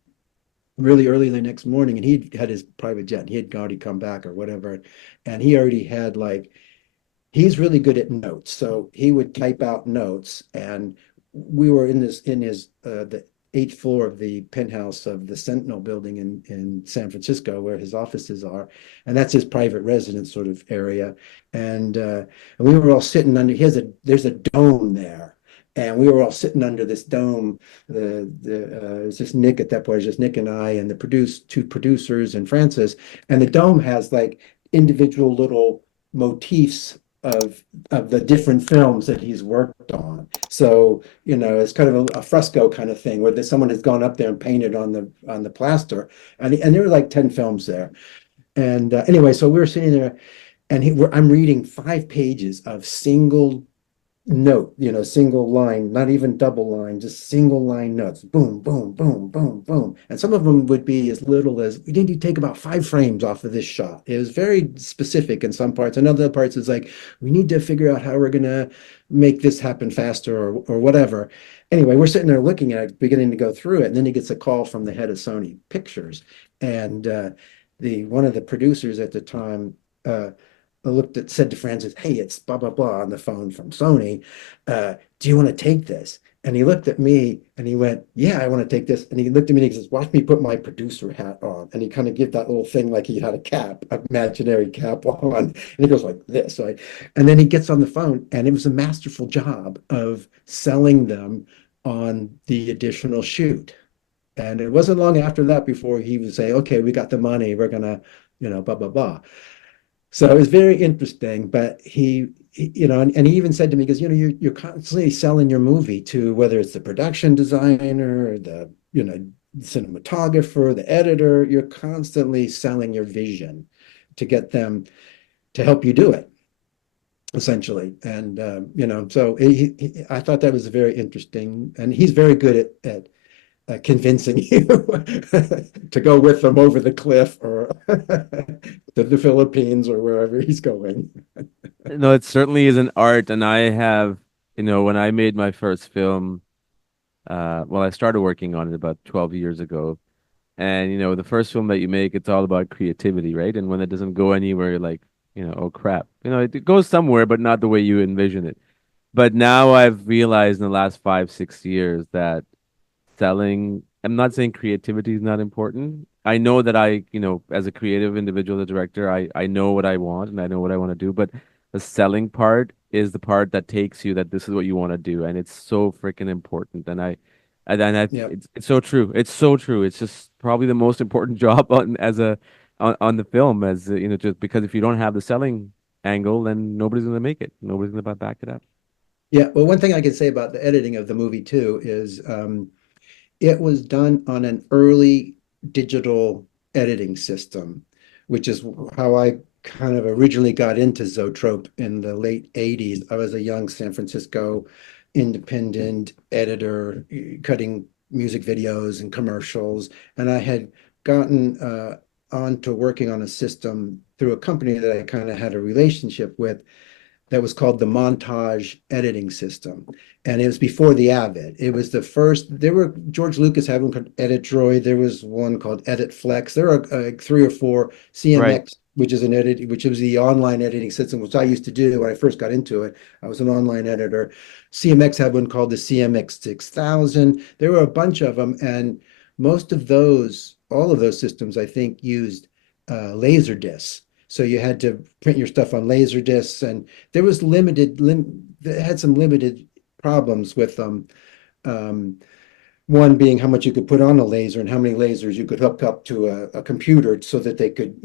really early the next morning, and he had his private jet. And he had already come back or whatever, and he already had like he's really good at notes. So he would type out notes, and we were in his the eighth floor of the penthouse of the Sentinel building in San Francisco, where his offices are, and that's his private residence sort of area. And we were all sitting under. There's a dome there. And we were all sitting under this dome. It was just Nick at that point, it was just Nick and I, and the two producers and Francis. And the dome has like individual little motifs of the different films that he's worked on. So, it's kind of a fresco kind of thing where someone has gone up there and painted on the plaster. And there were like 10 films there. And anyway, so we were sitting there, and I'm reading 5 pages of single note, single line, not even double line, just single line notes. Boom, boom, boom, boom, boom. And some of them would be as little as we need to take about 5 frames off of this shot. It was very specific in some parts. And other parts is like, we need to figure out how we're gonna make this happen faster or whatever. Anyway, we're sitting there looking at it, beginning to go through it, and then he gets a call from the head of Sony Pictures. And the one of the producers at the time said to Francis, "Hey, it's blah blah blah on the phone from Sony. Do you want to take this?" And he looked at me and he went, "Yeah, I want to take this." And he looked at me and he says, "Watch me put my producer hat on." And he kind of gave that little thing like he had a cap, imaginary cap on. And he goes like this. Right? And then he gets on the phone, and it was a masterful job of selling them on the additional shoot. And it wasn't long after that before he would say, "Okay, we got the money. We're gonna, blah blah blah." So it was very interesting, but and he even said to me, because, you're constantly selling your movie to whether it's the production designer, the, cinematographer, the editor, you're constantly selling your vision to get them to help you do it, essentially. And, so I thought that was very interesting. And he's very good at convincing you to go with them over the cliff or to the Philippines or wherever he's going. No, it certainly is an art, and I have, when I made my first film, well, I started working on it about 12 years ago. And the first film that you make, it's all about creativity, right? And when it doesn't go anywhere, you're like, oh crap. It goes somewhere, but not the way you envision it. But now I've realized in the last 5, 6 years that selling, I'm not saying creativity is not important. I know that as a creative individual, the director, I know what I want and I know what I want to do, but the selling part is the part that takes you that this is what you want to do. And it's so freaking important. Yeah. It's so true. It's so true. It's just probably the most important job on the film as just because if you don't have the selling angle, then nobody's going to make it. Nobody's going to back it up. Yeah. Well, one thing I can say about the editing of the movie too is it was done on an early digital editing system, which is how I kind of originally got into Zoetrope in the late 80s. I was a young San Francisco independent editor cutting music videos and commercials. And I had gotten on to working on a system through a company that I kind of had a relationship with that was called the Montage editing system. And it was before the Avid. It was the first, George Lucas had one called Edit There was one called Edit Flex. There are 3 or 4 Right. CMX, which was the online editing system, which I used to do when I first got into it. I was an online editor. CMX had one called the CMX 6000. There were a bunch of them. And all of those systems, I think, used laser discs. So you had to print your stuff on laser discs, and there was they had some limited problems with them. Um, one being how much you could put on a laser and how many lasers you could hook up to a computer so that they could,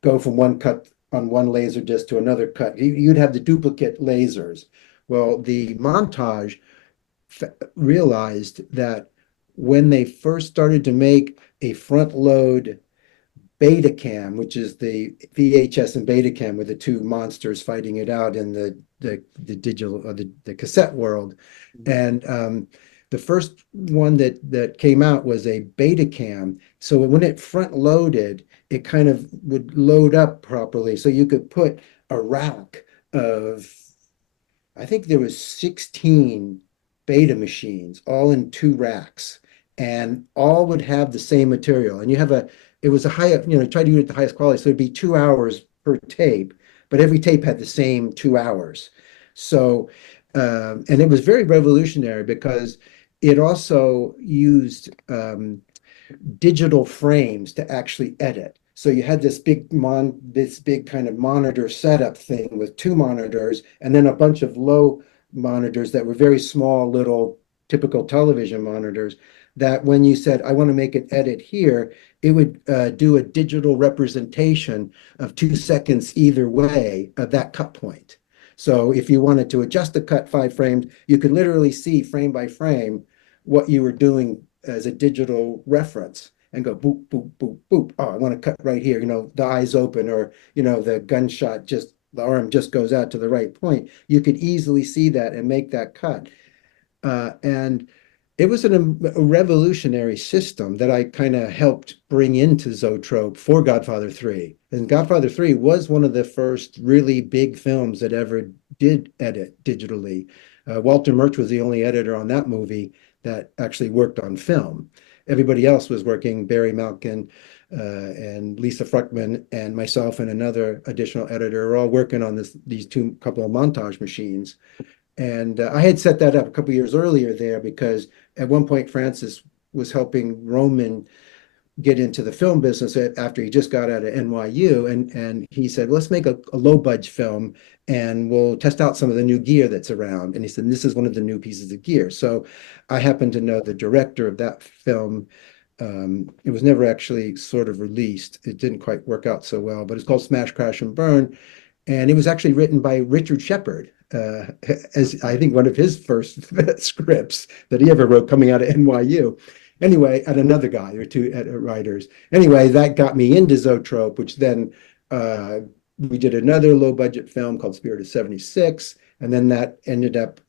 go from one cut on one laser disc to another cut. You'd have the duplicate lasers. Well, the Montage realized that when they first started to make a front load Betacam, which is the VHS and Betacam, were the two monsters fighting it out in the digital or the cassette world. And the first one that came out was a Betacam. So when it front loaded, it kind of would load up properly. So you could put a rack of I think there was 16 beta machines, all in two racks, and all would have the same material. And it was a high, try to do it at the highest quality. So it'd be 2 hours per tape, but every tape had the same 2 hours. So, and it was very revolutionary because it also used digital frames to actually edit. So you had this big kind of monitor setup thing with two monitors and then a bunch of low monitors that were very small little typical television monitors that when you said, I want to make an edit here, it would do a digital representation of 2 seconds either way of that cut point. So if you wanted to adjust the cut 5 frames, you could literally see frame by frame what you were doing as a digital reference and go boop, boop, boop, boop. Oh, I want to cut right here. The eyes open or, the gunshot the arm just goes out to the right point. You could easily see that and make that cut. And it was a revolutionary system that I kind of helped bring into Zoetrope for Godfather 3. And Godfather 3 was one of the first really big films that ever did edit digitally. Walter Murch was the only editor on that movie that actually worked on film. Everybody else was working, Barry Malkin and Lisa Fruchtman and myself and another additional editor are all working on these couple of montage machines. And I had set that up a couple of years earlier there because at one point Francis was helping Roman get into the film business after he just got out of NYU. And he said, let's make a low budget film and we'll test out some of the new gear that's around. And he said, this is one of the new pieces of gear. So I happen to know the director of that film. It was never actually sort of released. It didn't quite work out so well, but it's called Smash, Crash, and Burn. And it was actually written by Richard Shepard, as I think one of his first scripts that he ever wrote coming out of NYU. Anyway, and another guy or two writers. Anyway, that got me into Zoetrope, which then we did another low budget film called Spirit of 76. And then that ended up,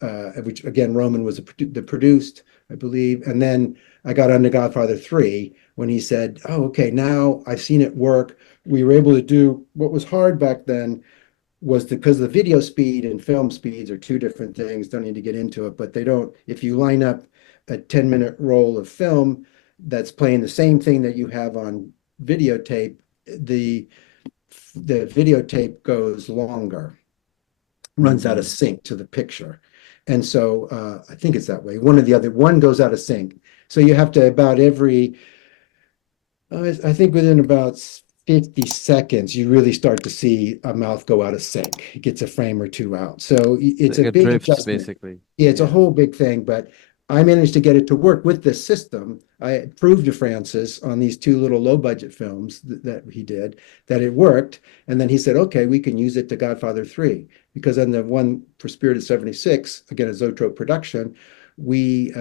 which again, Roman was the produced, I believe. And then I got on to Godfather 3 when he said, oh, okay, now I've seen it work. We were able to do what was hard back then was because the video speed and film speeds are two different things. Don't need to get into it, but they don't. If you line up a 10-minute roll of film that's playing the same thing that you have on videotape, the videotape goes longer, runs out of Hmm. sync to the picture. And so I think it's that way. One goes out of sync. So you have to about every I think within about 50 seconds, you really start to see a mouth go out of sync. It gets a frame or two out. So it's Like a it big drifts adjustment. basically. Yeah, it's a Yeah. whole big thing, but I managed to get it to work with this system. I proved to Francis on these two little low budget films that he did that it worked. And then he said, okay, we can use it to Godfather 3. Because on the one for Spirit of 76, again, a Zoetrope production, we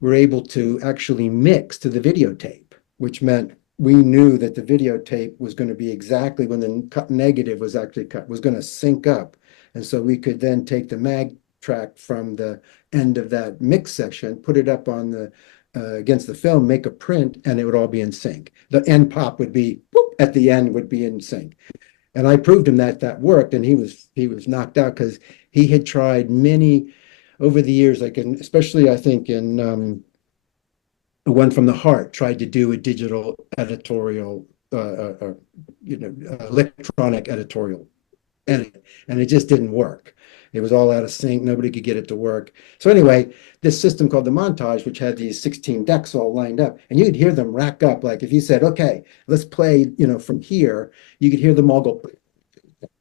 were able to actually mix to the videotape, which meant we knew that the videotape was going to be exactly when the cut negative was actually cut, was going to sync up. And so we could then take the mag track from the end of that mix section, put it up on the against the film, make a print, and it would all be in sync. The end pop would be whoop, at the end would be in sync. And I proved him that that worked, and he was knocked out because he had tried many over the years, like especially I think in One from the Heart tried to do a digital editorial, electronic editorial edit, and it just didn't work. It was all out of sync. Nobody could get it to work. So anyway, this system called the Montage, which had these 16 decks all lined up, and you'd hear them rack up. Like if you said, "Okay, let's play," from here, you could hear them all go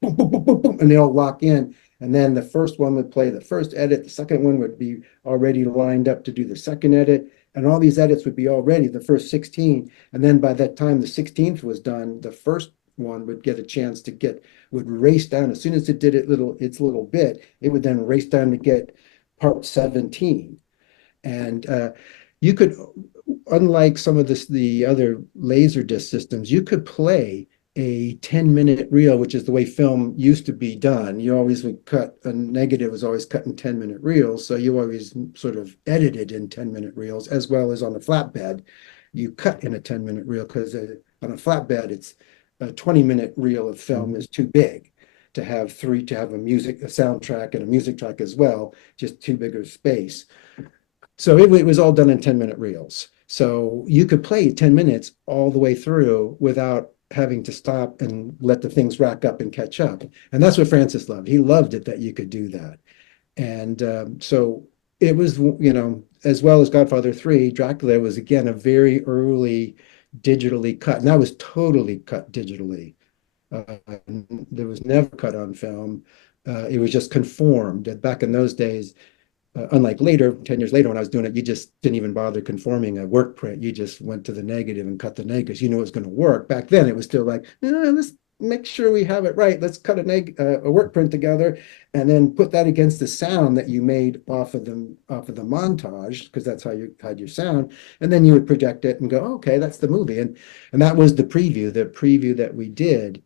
boom, boom, boom, boom, boom, and they all lock in. And then the first one would play the first edit, the second one would be already lined up to do the second edit, and all these edits would be all ready, the first 16. And then by that time the 16th was done, the first one would get a chance would race down. As soon as it did its little bit, it would then race down to get part 17. And you could, unlike some of the other laser disc systems, you could play a 10-minute reel, which is the way film used to be done. You always would cut, a negative was always cut in 10-minute reels. So you always sort of edited in 10-minute reels, as well as on a flatbed. You cut in a 10-minute reel because on a flatbed, it's a 20-minute reel of film Mhm. is too big. to have a soundtrack and a music track as well, just too big of space. So it was all done in 10-minute reels. So you could play 10 minutes all the way through without having to stop and let the things rack up and catch up. And that's what Francis loved. He loved it that you could do that. And so it was, as well as Godfather 3, Dracula was again a very early digitally cut. And that was totally cut digitally. Uh, there was never cut on film. It was just conformed. And back in those days, unlike later, 10 years later when I was doing it, you just didn't even bother conforming a work print. You just went to the negative and cut the negatives. You knew it was going to work. Back then, it was still like, let's make sure we have it right. Let's cut a work print together and then put that against the sound that you made off of the montage, because that's how you had your sound. And then you would project it and go, okay, that's the movie. And that was the preview that we did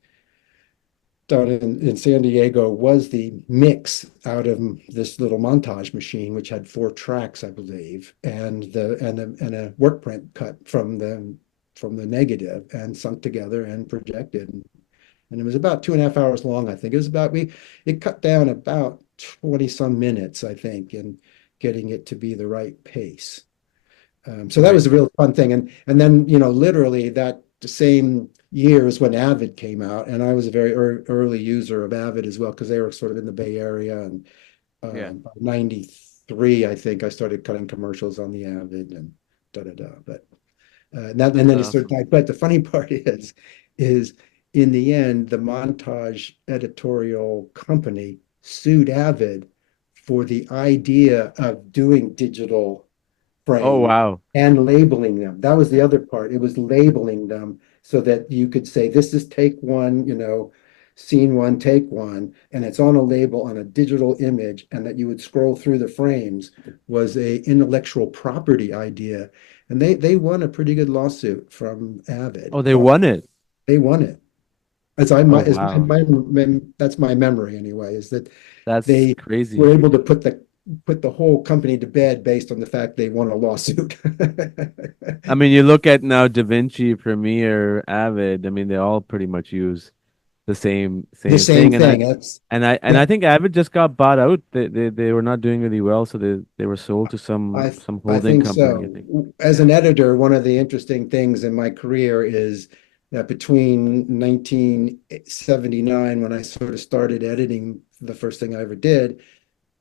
down in San Diego was the mix out of this little montage machine, which had 4 tracks, I believe, and a work print cut from the negative and sunk together and projected. And it was about 2.5 hours long, I think. It cut down about 20 some minutes, I think, in getting it to be the right pace. So that Right. was a real fun thing. And then, literally that the same year is when Avid came out. And I was a very early user of Avid as well, because they were sort of in the Bay Area. And Yeah. 93, I think I started cutting commercials on the Avid and da da da. But and That's then it sort of awesome. died. But the funny part is in the end, the Montage editorial company sued Avid for the idea of doing digital Oh, frame wow. and labeling them. That was the other part. It was labeling them so that you could say, this is take one, scene one, take one, and it's on a label on a digital image, and that you would scroll through the frames was a intellectual property idea. And they won a pretty good lawsuit from Avid. Oh, they won it. They won it. Oh, As wow. that's my memory anyway, is that That's they were crazy. able to put the whole company to bed based on the fact they won a lawsuit. I mean, you look at now DaVinci, Premiere, Avid. I mean, they all pretty much use the The same same thing. And I thing. That's and yeah. I think Avid just got bought out. They were not doing really well, so they were sold to I some I holding think company, I so. think. As Yeah. an editor, one of the interesting things in my career is that between 1979, when I sort of started editing, the first thing I ever did,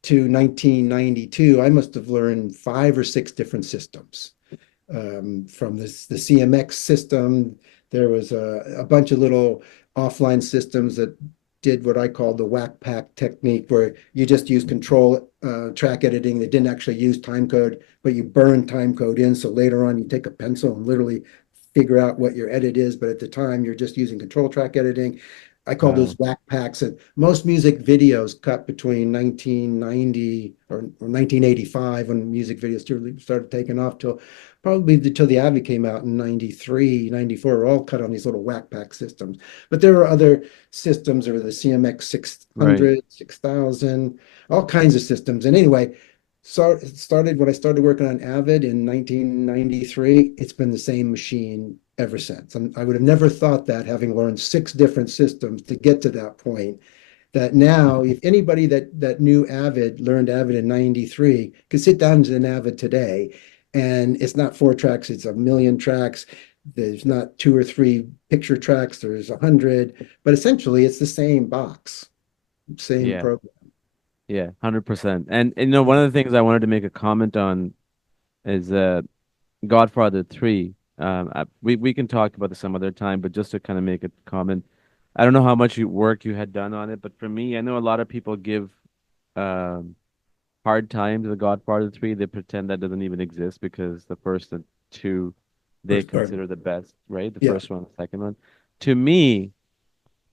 to 1992, I must have learned 5 or 6 different systems. From the CMX system. There was a bunch of little offline systems that did what I call the whack pack technique, where you just use control track editing that didn't actually use time code, but you burn time code in. So later on, you take a pencil and literally figure out what your edit is. But at the time, you're just using control track editing. I call those Wow. whack packs. And most music videos cut between 1990 or 1985, when music videos really started taking off, till probably until the Abbey came out in 93, 94, were all cut on these little whack pack systems. But there were other systems, or the CMX Right. 600, 6000, all kinds of systems. And anyway, so it started when I started working on Avid in 1993. It's been the same machine ever since. And I would have never thought that, having learned 6 different systems to get to that point, that now if anybody that knew Avid, learned Avid in 93, could sit down to an Avid today, and it's not 4 tracks, it's a million tracks. There's not 2 or 3 picture tracks, there's 100, but essentially it's the same box, same Yeah. program. Yeah, 100%. And one of the things I wanted to make a comment on is Godfather 3. We can talk about this some other time, but just to kind of make a comment, I don't know how much work you had done on it, but for me, I know a lot of people give um, hard time to the Godfather 3. They pretend that doesn't even exist because the first and two they First, or, consider the best, right? The yeah, first one, the second one. To me,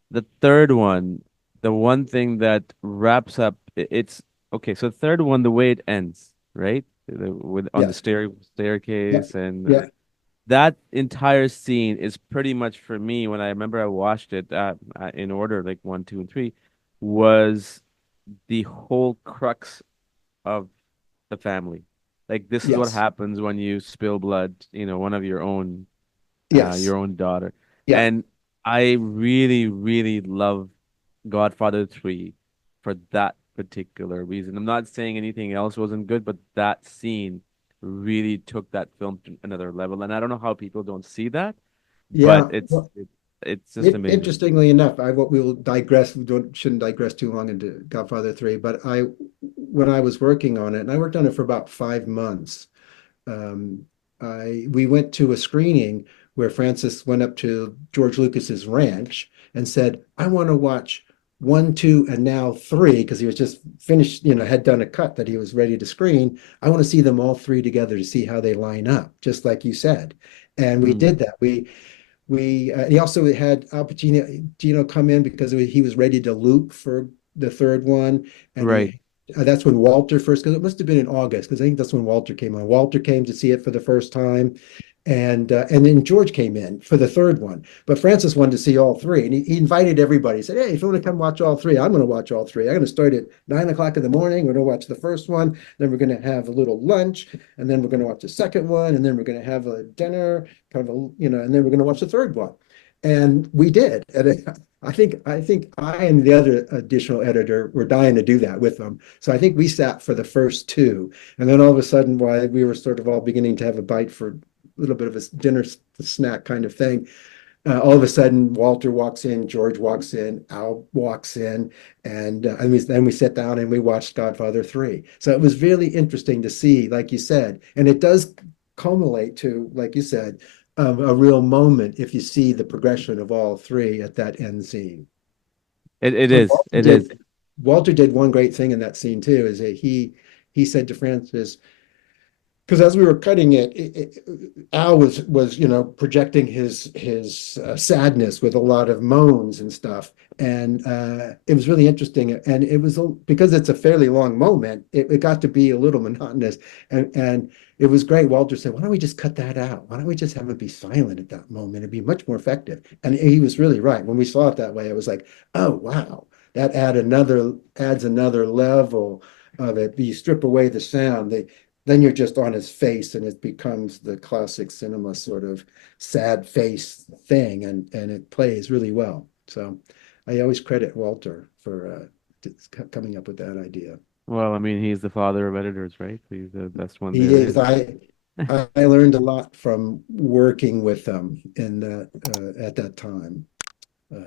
the third one, the one thing that wraps up, it's okay. So the third one, the way it ends, right? With on the yes, yeah, staircase and yeah, that entire scene is pretty much for me when I remember I watched it in order like one, two, and three, was the whole crux of the family. Like this is what yes, happens when you spill blood, one of yes, your own daughter. yeah, And I really, really love. Godfather 3 for that particular reason. I'm not saying anything else wasn't good, but that scene really took that film to another level. And I don't know how people don't see that, but Yeah. it's just amazing. Interestingly enough, I what we will digress. We don't shouldn't digress too long into Godfather 3. But I, when I was working on it, and I worked on it for about 5 months. Um, I we went to a screening where Francis went up to George Lucas's ranch and said, "I want to watch one, two, and now three," because he was just finished, had done a cut that he was ready to screen. I want to see them all three together to see how they line up, just like you said. And we Mm, did that. He also had Al Pacino come in because he was ready to loop for the third one, and right. he that's when Walter first, because it must have been in August, because I think that's when Walter came on. Walter came to see it for the first time, and then George came in for the third one. But Francis wanted to see all three, and he invited everybody. He said, "Hey, if you want to come watch all three, I'm going to watch all three. I'm going to start at 9 o'clock in the morning. We're going to watch the first one, then we're going to have a little lunch, and then we're going to watch the second one, and then we're going to have a dinner, kind of and then we're going to watch the third one." And we did. And I think I and the other additional editor were dying to do that with them. So I think we sat for the first two, and then all of a sudden, while we were sort of all beginning to have a bite for a little bit of a dinner snack kind of thing, all of a sudden Walter walks in, George walks in, Al walks in, and then we sat down and we watched Godfather 3. So it was really interesting to see, like you said, and it does culminate to, like you said, a real moment if you see the progression of all three at that end scene. It And is. It is. Walter did one great thing in that scene too, is that he said to Francis, because as we were cutting Al was projecting his sadness with a lot of moans and stuff, and it was really interesting. And it was because it's a fairly long moment, it got to be a little monotonous, and it was great. Walter said, "Why don't we just cut that out? Why don't we just have it be silent at that moment? It'd be much more effective." And he was really right. When we saw it that way, it was like, "Oh wow, that adds another level of it." You strip away the sound, then you're just on his face and it becomes the classic cinema sort of sad face thing, and it plays really well. So I always credit Walter for coming up with that idea. Well, I mean, he's the father of editors, right? He's the best one He there is. is. I learned a lot from working with him in that at that time.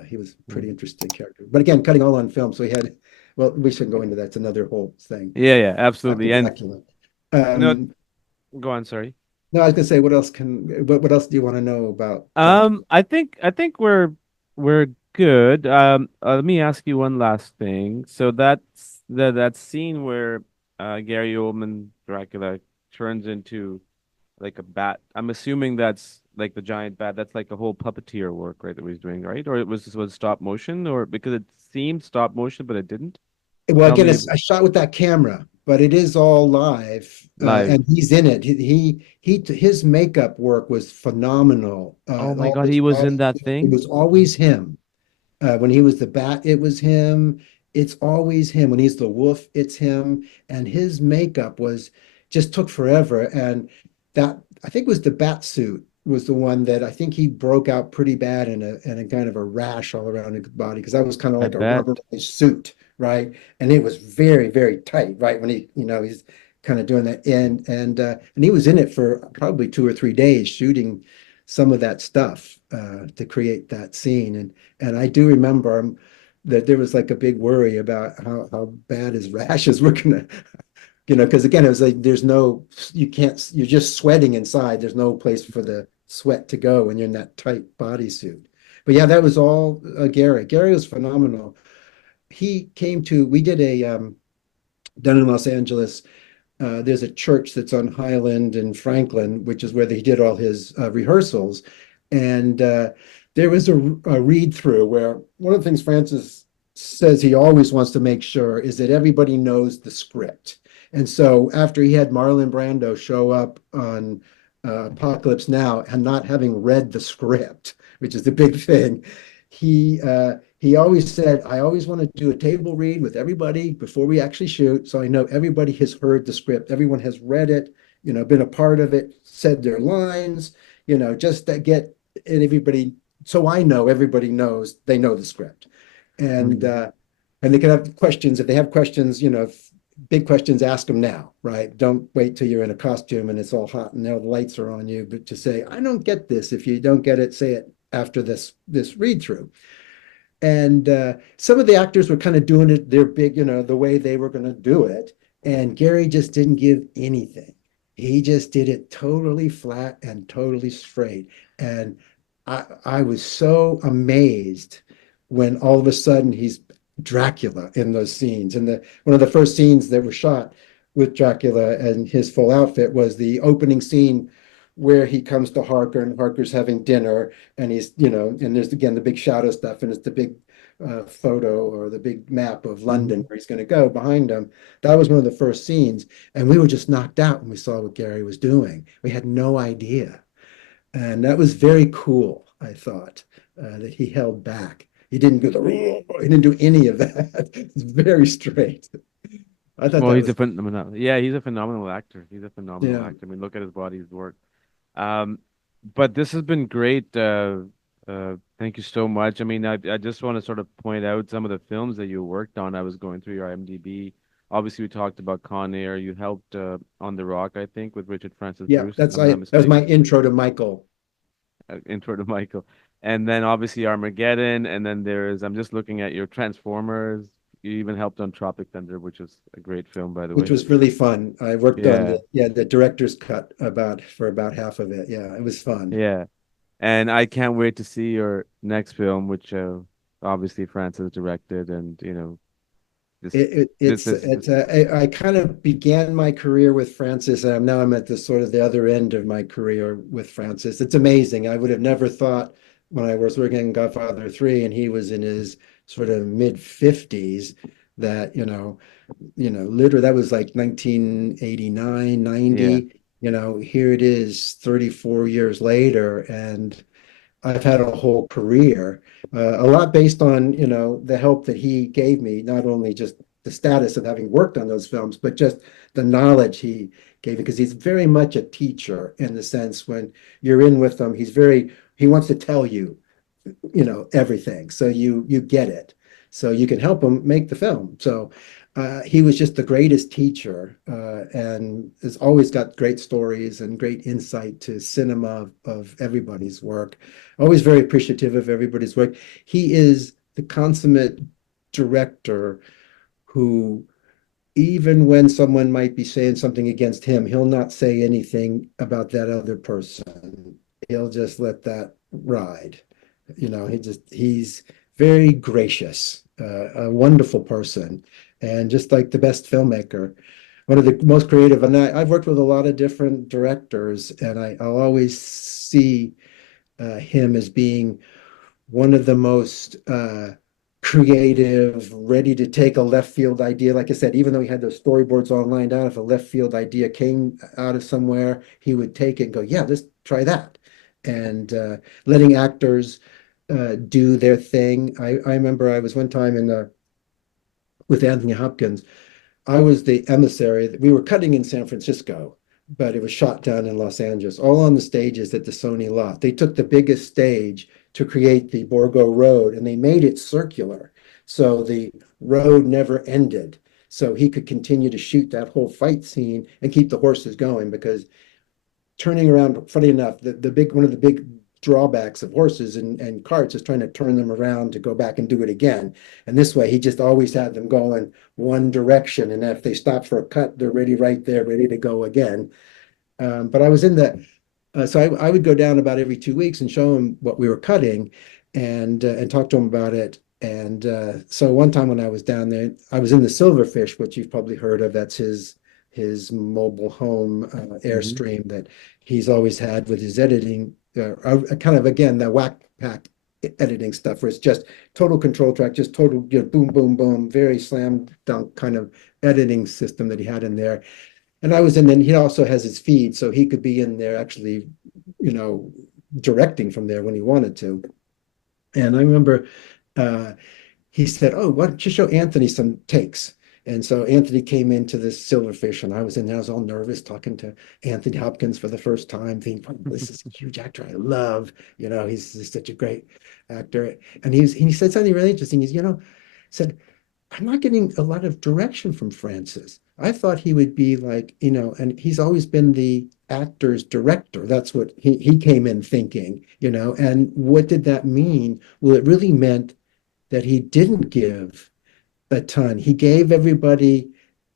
He was a pretty Mm. interesting character. But again, cutting all on film, so he had. Well, we shouldn't go into that. It's another whole thing. Yeah, yeah, Back to absolutely. And Dracula. no, Um, go on, sorry. no, I was gonna say, what else do you want to know about God? I think we're good. Let me ask you one last thing. So that scene where Gary Oldman Dracula turns into like a bat. I'm assuming that's like the giant bat. That's like a whole puppeteer work, right? That he was doing, right? Or it was stop motion, or because it seemed stop motion, but it didn't. Well, Tell again, me it's I shot with that camera, but it is all live, live. and he's in it. His makeup work was phenomenal. Oh my All God, his he was in body, that it thing. was always him. When he was the bat, it was him. It's always him. When he's the wolf, it's him. And his makeup was just took forever. And that I think was the bat suit was the one that I think he broke out pretty bad in a kind of a rash all around his body, because that was kind of I like a bet. rubberized suit, right? And it was very, very tight, right? When he's kind of doing that. And he was in it for probably 2 or 3 days shooting some of that stuff to create that scene. And I do remember that there was like a big worry about how bad his rashes were gonna, because again, it was like you can't, you're just sweating inside. There's no place for the sweat to go when you're in that tight bodysuit. But yeah, that was all Gary. Gary was phenomenal. We did a down in Los Angeles. There's a church that's on Highland and Franklin, which is where he did all his rehearsals. And there was a read through where one of the things Francis says he always wants to make sure is that everybody knows the script. And so after he had Marlon Brando show up on Apocalypse Now and not having read the script, which is the big thing, he always said, "I always want to do a table read with everybody before we actually shoot, so I know everybody has heard the script, everyone has read it, been a part of it, said their lines, just to get and everybody, so I know everybody knows they know the script." and Mm. uh, and they can have questions. If they have questions, big questions, ask them now, right? Don't wait till you're in a costume and it's all hot and all the lights are on you. But to say, I don't get this. If you don't get it, say it after this read through. And some of the actors were kind of doing it their big, the way they were going to do it. And Gary just didn't give anything. He just did it totally flat and totally straight. And I was so amazed when all of a sudden he's Dracula in those scenes. And one of the first scenes that were shot with Dracula and his full outfit was the opening scene where he comes to Harker and Harker's having dinner and and there's again the big shadow stuff, and it's the big photo or the big map of London Mhm. where he's going to go behind him. That was one of the first scenes, and we were just knocked out when we saw what Gary was doing. We had no idea, and that was very cool. I thought that he held back. He didn't go he didn't do any of that. It's very straight. I thought Well, that he's was a phenomenal. Yeah, he's a phenomenal actor. He's a phenomenal yeah actor. I mean, look at his body's work. Um, but this has been great. Thank you so much. I mean, I just want to sort of point out some of the films that you worked on. I was going through your IMDb. Obviously, we talked about Con Air. You helped on The Rock, I think, with Richard Francis yeah. Bruce, if That's I'm not I that was my mistaken. intro to Michael. Intro to Michael. And then obviously Armageddon. And then I'm just looking at your Transformers. You even helped on Tropic Thunder, which was a great film, by the Which way. was really fun. I worked on Yeah, the director's cut for about half of it. Yeah, it was fun. yeah. And I can't wait to see your next film, which obviously Francis directed. And, this, this is, I kind of began my career with Francis, and now I'm at the sort of the other end of my career with Francis. It's amazing. I would have never thought when I was working on Godfather 3 and he was in his sort of mid 50s that, literally that was like 1989, yeah, 90. Here it is 34 years later, and I've had a whole career, a lot based on, the help that he gave me, not only just the status of having worked on those films, but just the knowledge he gave me, because he's very much a teacher in the sense when you're in with him, he wants to tell you, everything. So you get it. So you can help him make the film. So he was just the greatest teacher, and has always got great stories and great insight to cinema of everybody's work. Always very appreciative of everybody's work. He is the consummate director who, even when someone might be saying something against him, he'll not say anything about that other person. He'll just let that ride. He's very gracious, a wonderful person, and just like the best filmmaker, one of the most creative. And I've worked with a lot of different directors, and I'll always see him as being one of the most creative, ready to take a left field idea. Like I said, even though he had those storyboards all lined out, if a left field idea came out of somewhere, he would take it and go, yeah, let's try that. And letting actors do their thing. I remember I was one time with Anthony Hopkins. I was the emissary. We were cutting in San Francisco, but it was shot down in Los Angeles, all on the stages at the Sony lot. They took the biggest stage to create the Borgo Road, and they made it circular. So the road never ended. So he could continue to shoot that whole fight scene and keep the horses going, because turning around, funny enough, one of the big drawbacks of horses and carts is trying to turn them around to go back and do it again. And this way, he just always had them going one direction. And if they stop for a cut, they're ready right there, ready to go again. But I was in the, so I would go down about every 2 weeks and show him what we were cutting and talk to him about it. And so one time when I was down there, I was in the Silverfish, which you've probably heard of. That's his mobile home hmm Airstream that he's always had with his editing, kind of again the whack pack editing stuff, where it's just total control track, just total, boom, boom, boom, very slam dunk kind of editing system that he had in there. And I was in, and he also has his feed, so he could be in there actually, you know, directing from there when he wanted to. And I remember uh, he said, "Oh, why don't you show Anthony some takes?" And so Anthony came into this Silverfish, and I was in there. I was all nervous talking to Anthony Hopkins for the first time, thinking, "Oh, this is a huge actor I love. He's such a great actor." And he said something really interesting. Said, I'm not getting a lot of direction from Francis. I thought he would be like, and he's always been the actor's director. That's what he came in thinking, and what did that mean? Well, it really meant that he didn't give a ton. He gave everybody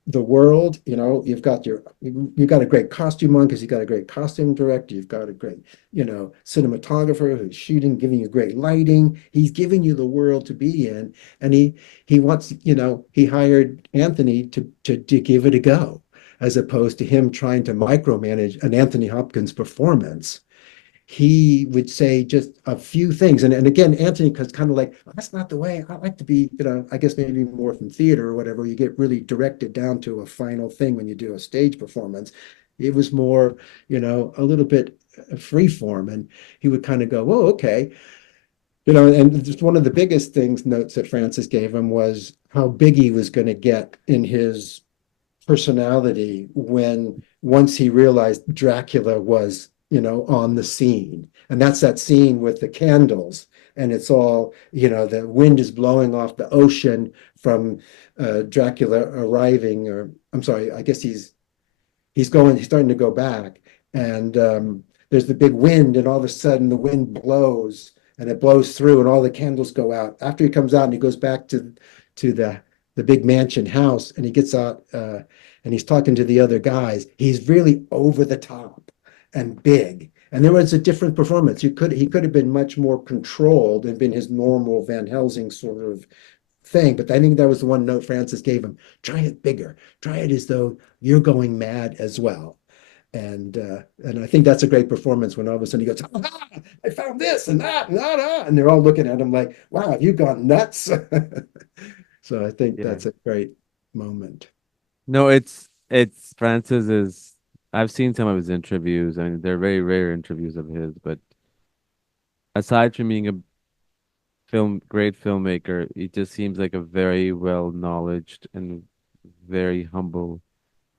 the world. You've got a great costume on because you got a great costume director. You've got a great, cinematographer who's shooting, giving you great lighting. He's giving you the world to be in, and he wants, he hired Anthony to give it a go, as opposed to him trying to micromanage an Anthony Hopkins performance. He would say just a few things. And again, Anthony was kind of like, that's not the way I like to be, I guess maybe more from theater or whatever. You get really directed down to a final thing when you do a stage performance. It was more, a little bit free form. And he would kind of go, whoa, okay. And just one of the biggest things, notes that Francis gave him was how big he was going to get in his personality when once he realized Dracula was, on the scene. And that's that scene with the candles. And it's all, the wind is blowing off the ocean from Dracula arriving, or I'm sorry, I guess he's starting to go back. And there's the big wind, and all of a sudden the wind blows and it blows through and all the candles go out. After he comes out and he goes back to the big mansion house, and he gets out and he's talking to the other guys. He's really over the top and big. And there was a different performance. He could have been much more controlled and been his normal Van Helsing sort of thing. But I think that was the one note Francis gave him. Try it bigger. Try it as though you're going mad as well. And I think that's a great performance when all of a sudden he goes, "Ah, I found this and that and that, and they're all looking at him like, wow, have you gone nuts?" So I think Yeah. that's a great moment. No, it's Francis is I've seen some of his interviews. I mean, they're very rare interviews of his, but aside from being a great filmmaker, he just seems like a very well knowledged and very humble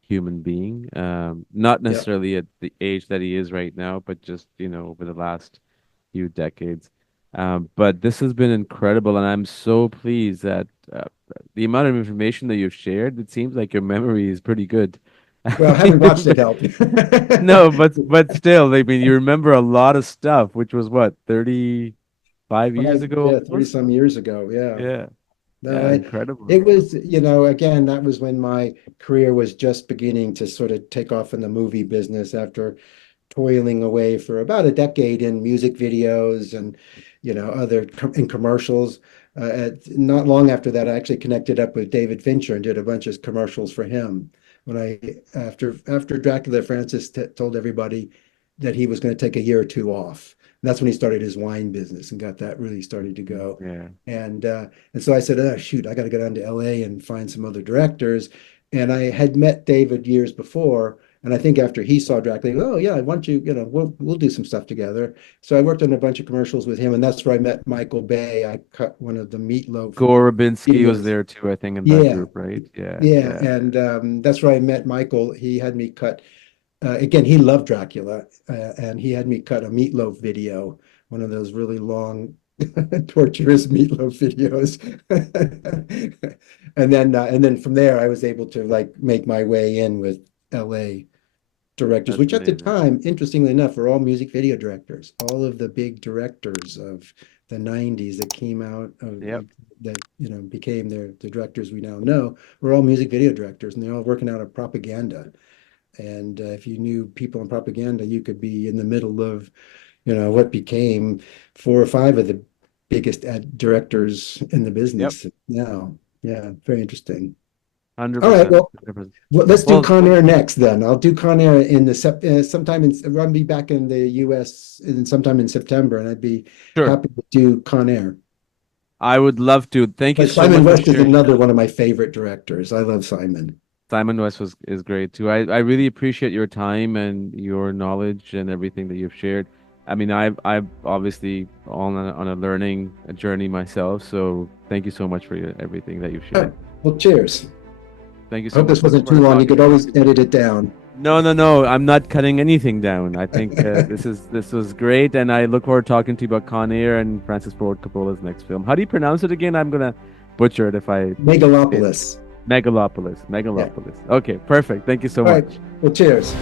human being. Not Yeah. necessarily at the age that he is right now, but just, over the last few decades. But this has been incredible, and I'm so pleased that the amount of information that you've shared, it seems like your memory is pretty good. I Well, mean, having watched it helped. no, but still, I mean, you remember a lot of stuff, which was what, 35 years ago Yeah, 30 almost? some years ago. Yeah. Yeah, No, yeah, incredible. it was, again, that was when my career was just beginning to sort of take off in the movie business after toiling away for about a decade in music videos and, in commercials. Not long after that, I actually connected up with David Fincher and did a bunch of commercials for him. After Dracula, Francis t told everybody that he was going to take a year or two off. And that's when he started his wine business and got that really started to go. Yeah. And so I said, oh, shoot, I got to go down to LA and find some other directors. And I had met David years before. And I think after he saw Dracula, oh yeah, I want you, we'll do some stuff together. So I worked on a bunch of commercials with him, and that's where I met Michael Bay. I cut one of the Meatloaf Gore Verbinski was videos. there too, I think, in that Yeah, group, right? Yeah, yeah, yeah. and that's where I met Michael. He had me cut. Again, he loved Dracula, and he had me cut a Meatloaf video, one of those really long, torturous Meatloaf videos. And then from there, I was able to like make my way in with LA directors, That's which at the amazing. time, interestingly enough, were all music video directors. All of the big directors of the 90s that came out of Yep. that, became the directors we now know were all music video directors, and they're all working out of propaganda. And if you knew people in propaganda, you could be in the middle of, what became four or five of the biggest directors in the Yep. business now. Yeah, very interesting. All right, 100%. well, 100%. let's do Well, Con Air next then. I'll do Con Air in sometime I'll be back in the US in sometime in September, and I'd be sure. happy to do Con Air. I would love to. Thank you But so Simon much for West is sharing another that. one of my favorite directors. I love Simon. Simon West is great too. I really appreciate your time and your knowledge and everything that you've shared. I mean, I've obviously on a learning journey myself, so thank you so much for everything that you've All shared. right, well, cheers. Thank you I so hope much. this Looking wasn't too forward to long. You talking could to you. always edit it down. No, no, no. I'm not cutting anything down. I think this was great, and I look forward to talking to you about Con Air and Francis Ford Coppola's next film. How do you pronounce it again? I'm gonna butcher it if I say it. Megalopolis. Megalopolis. Yeah. Megalopolis. Okay, perfect. Thank you so All right. much. Well, cheers.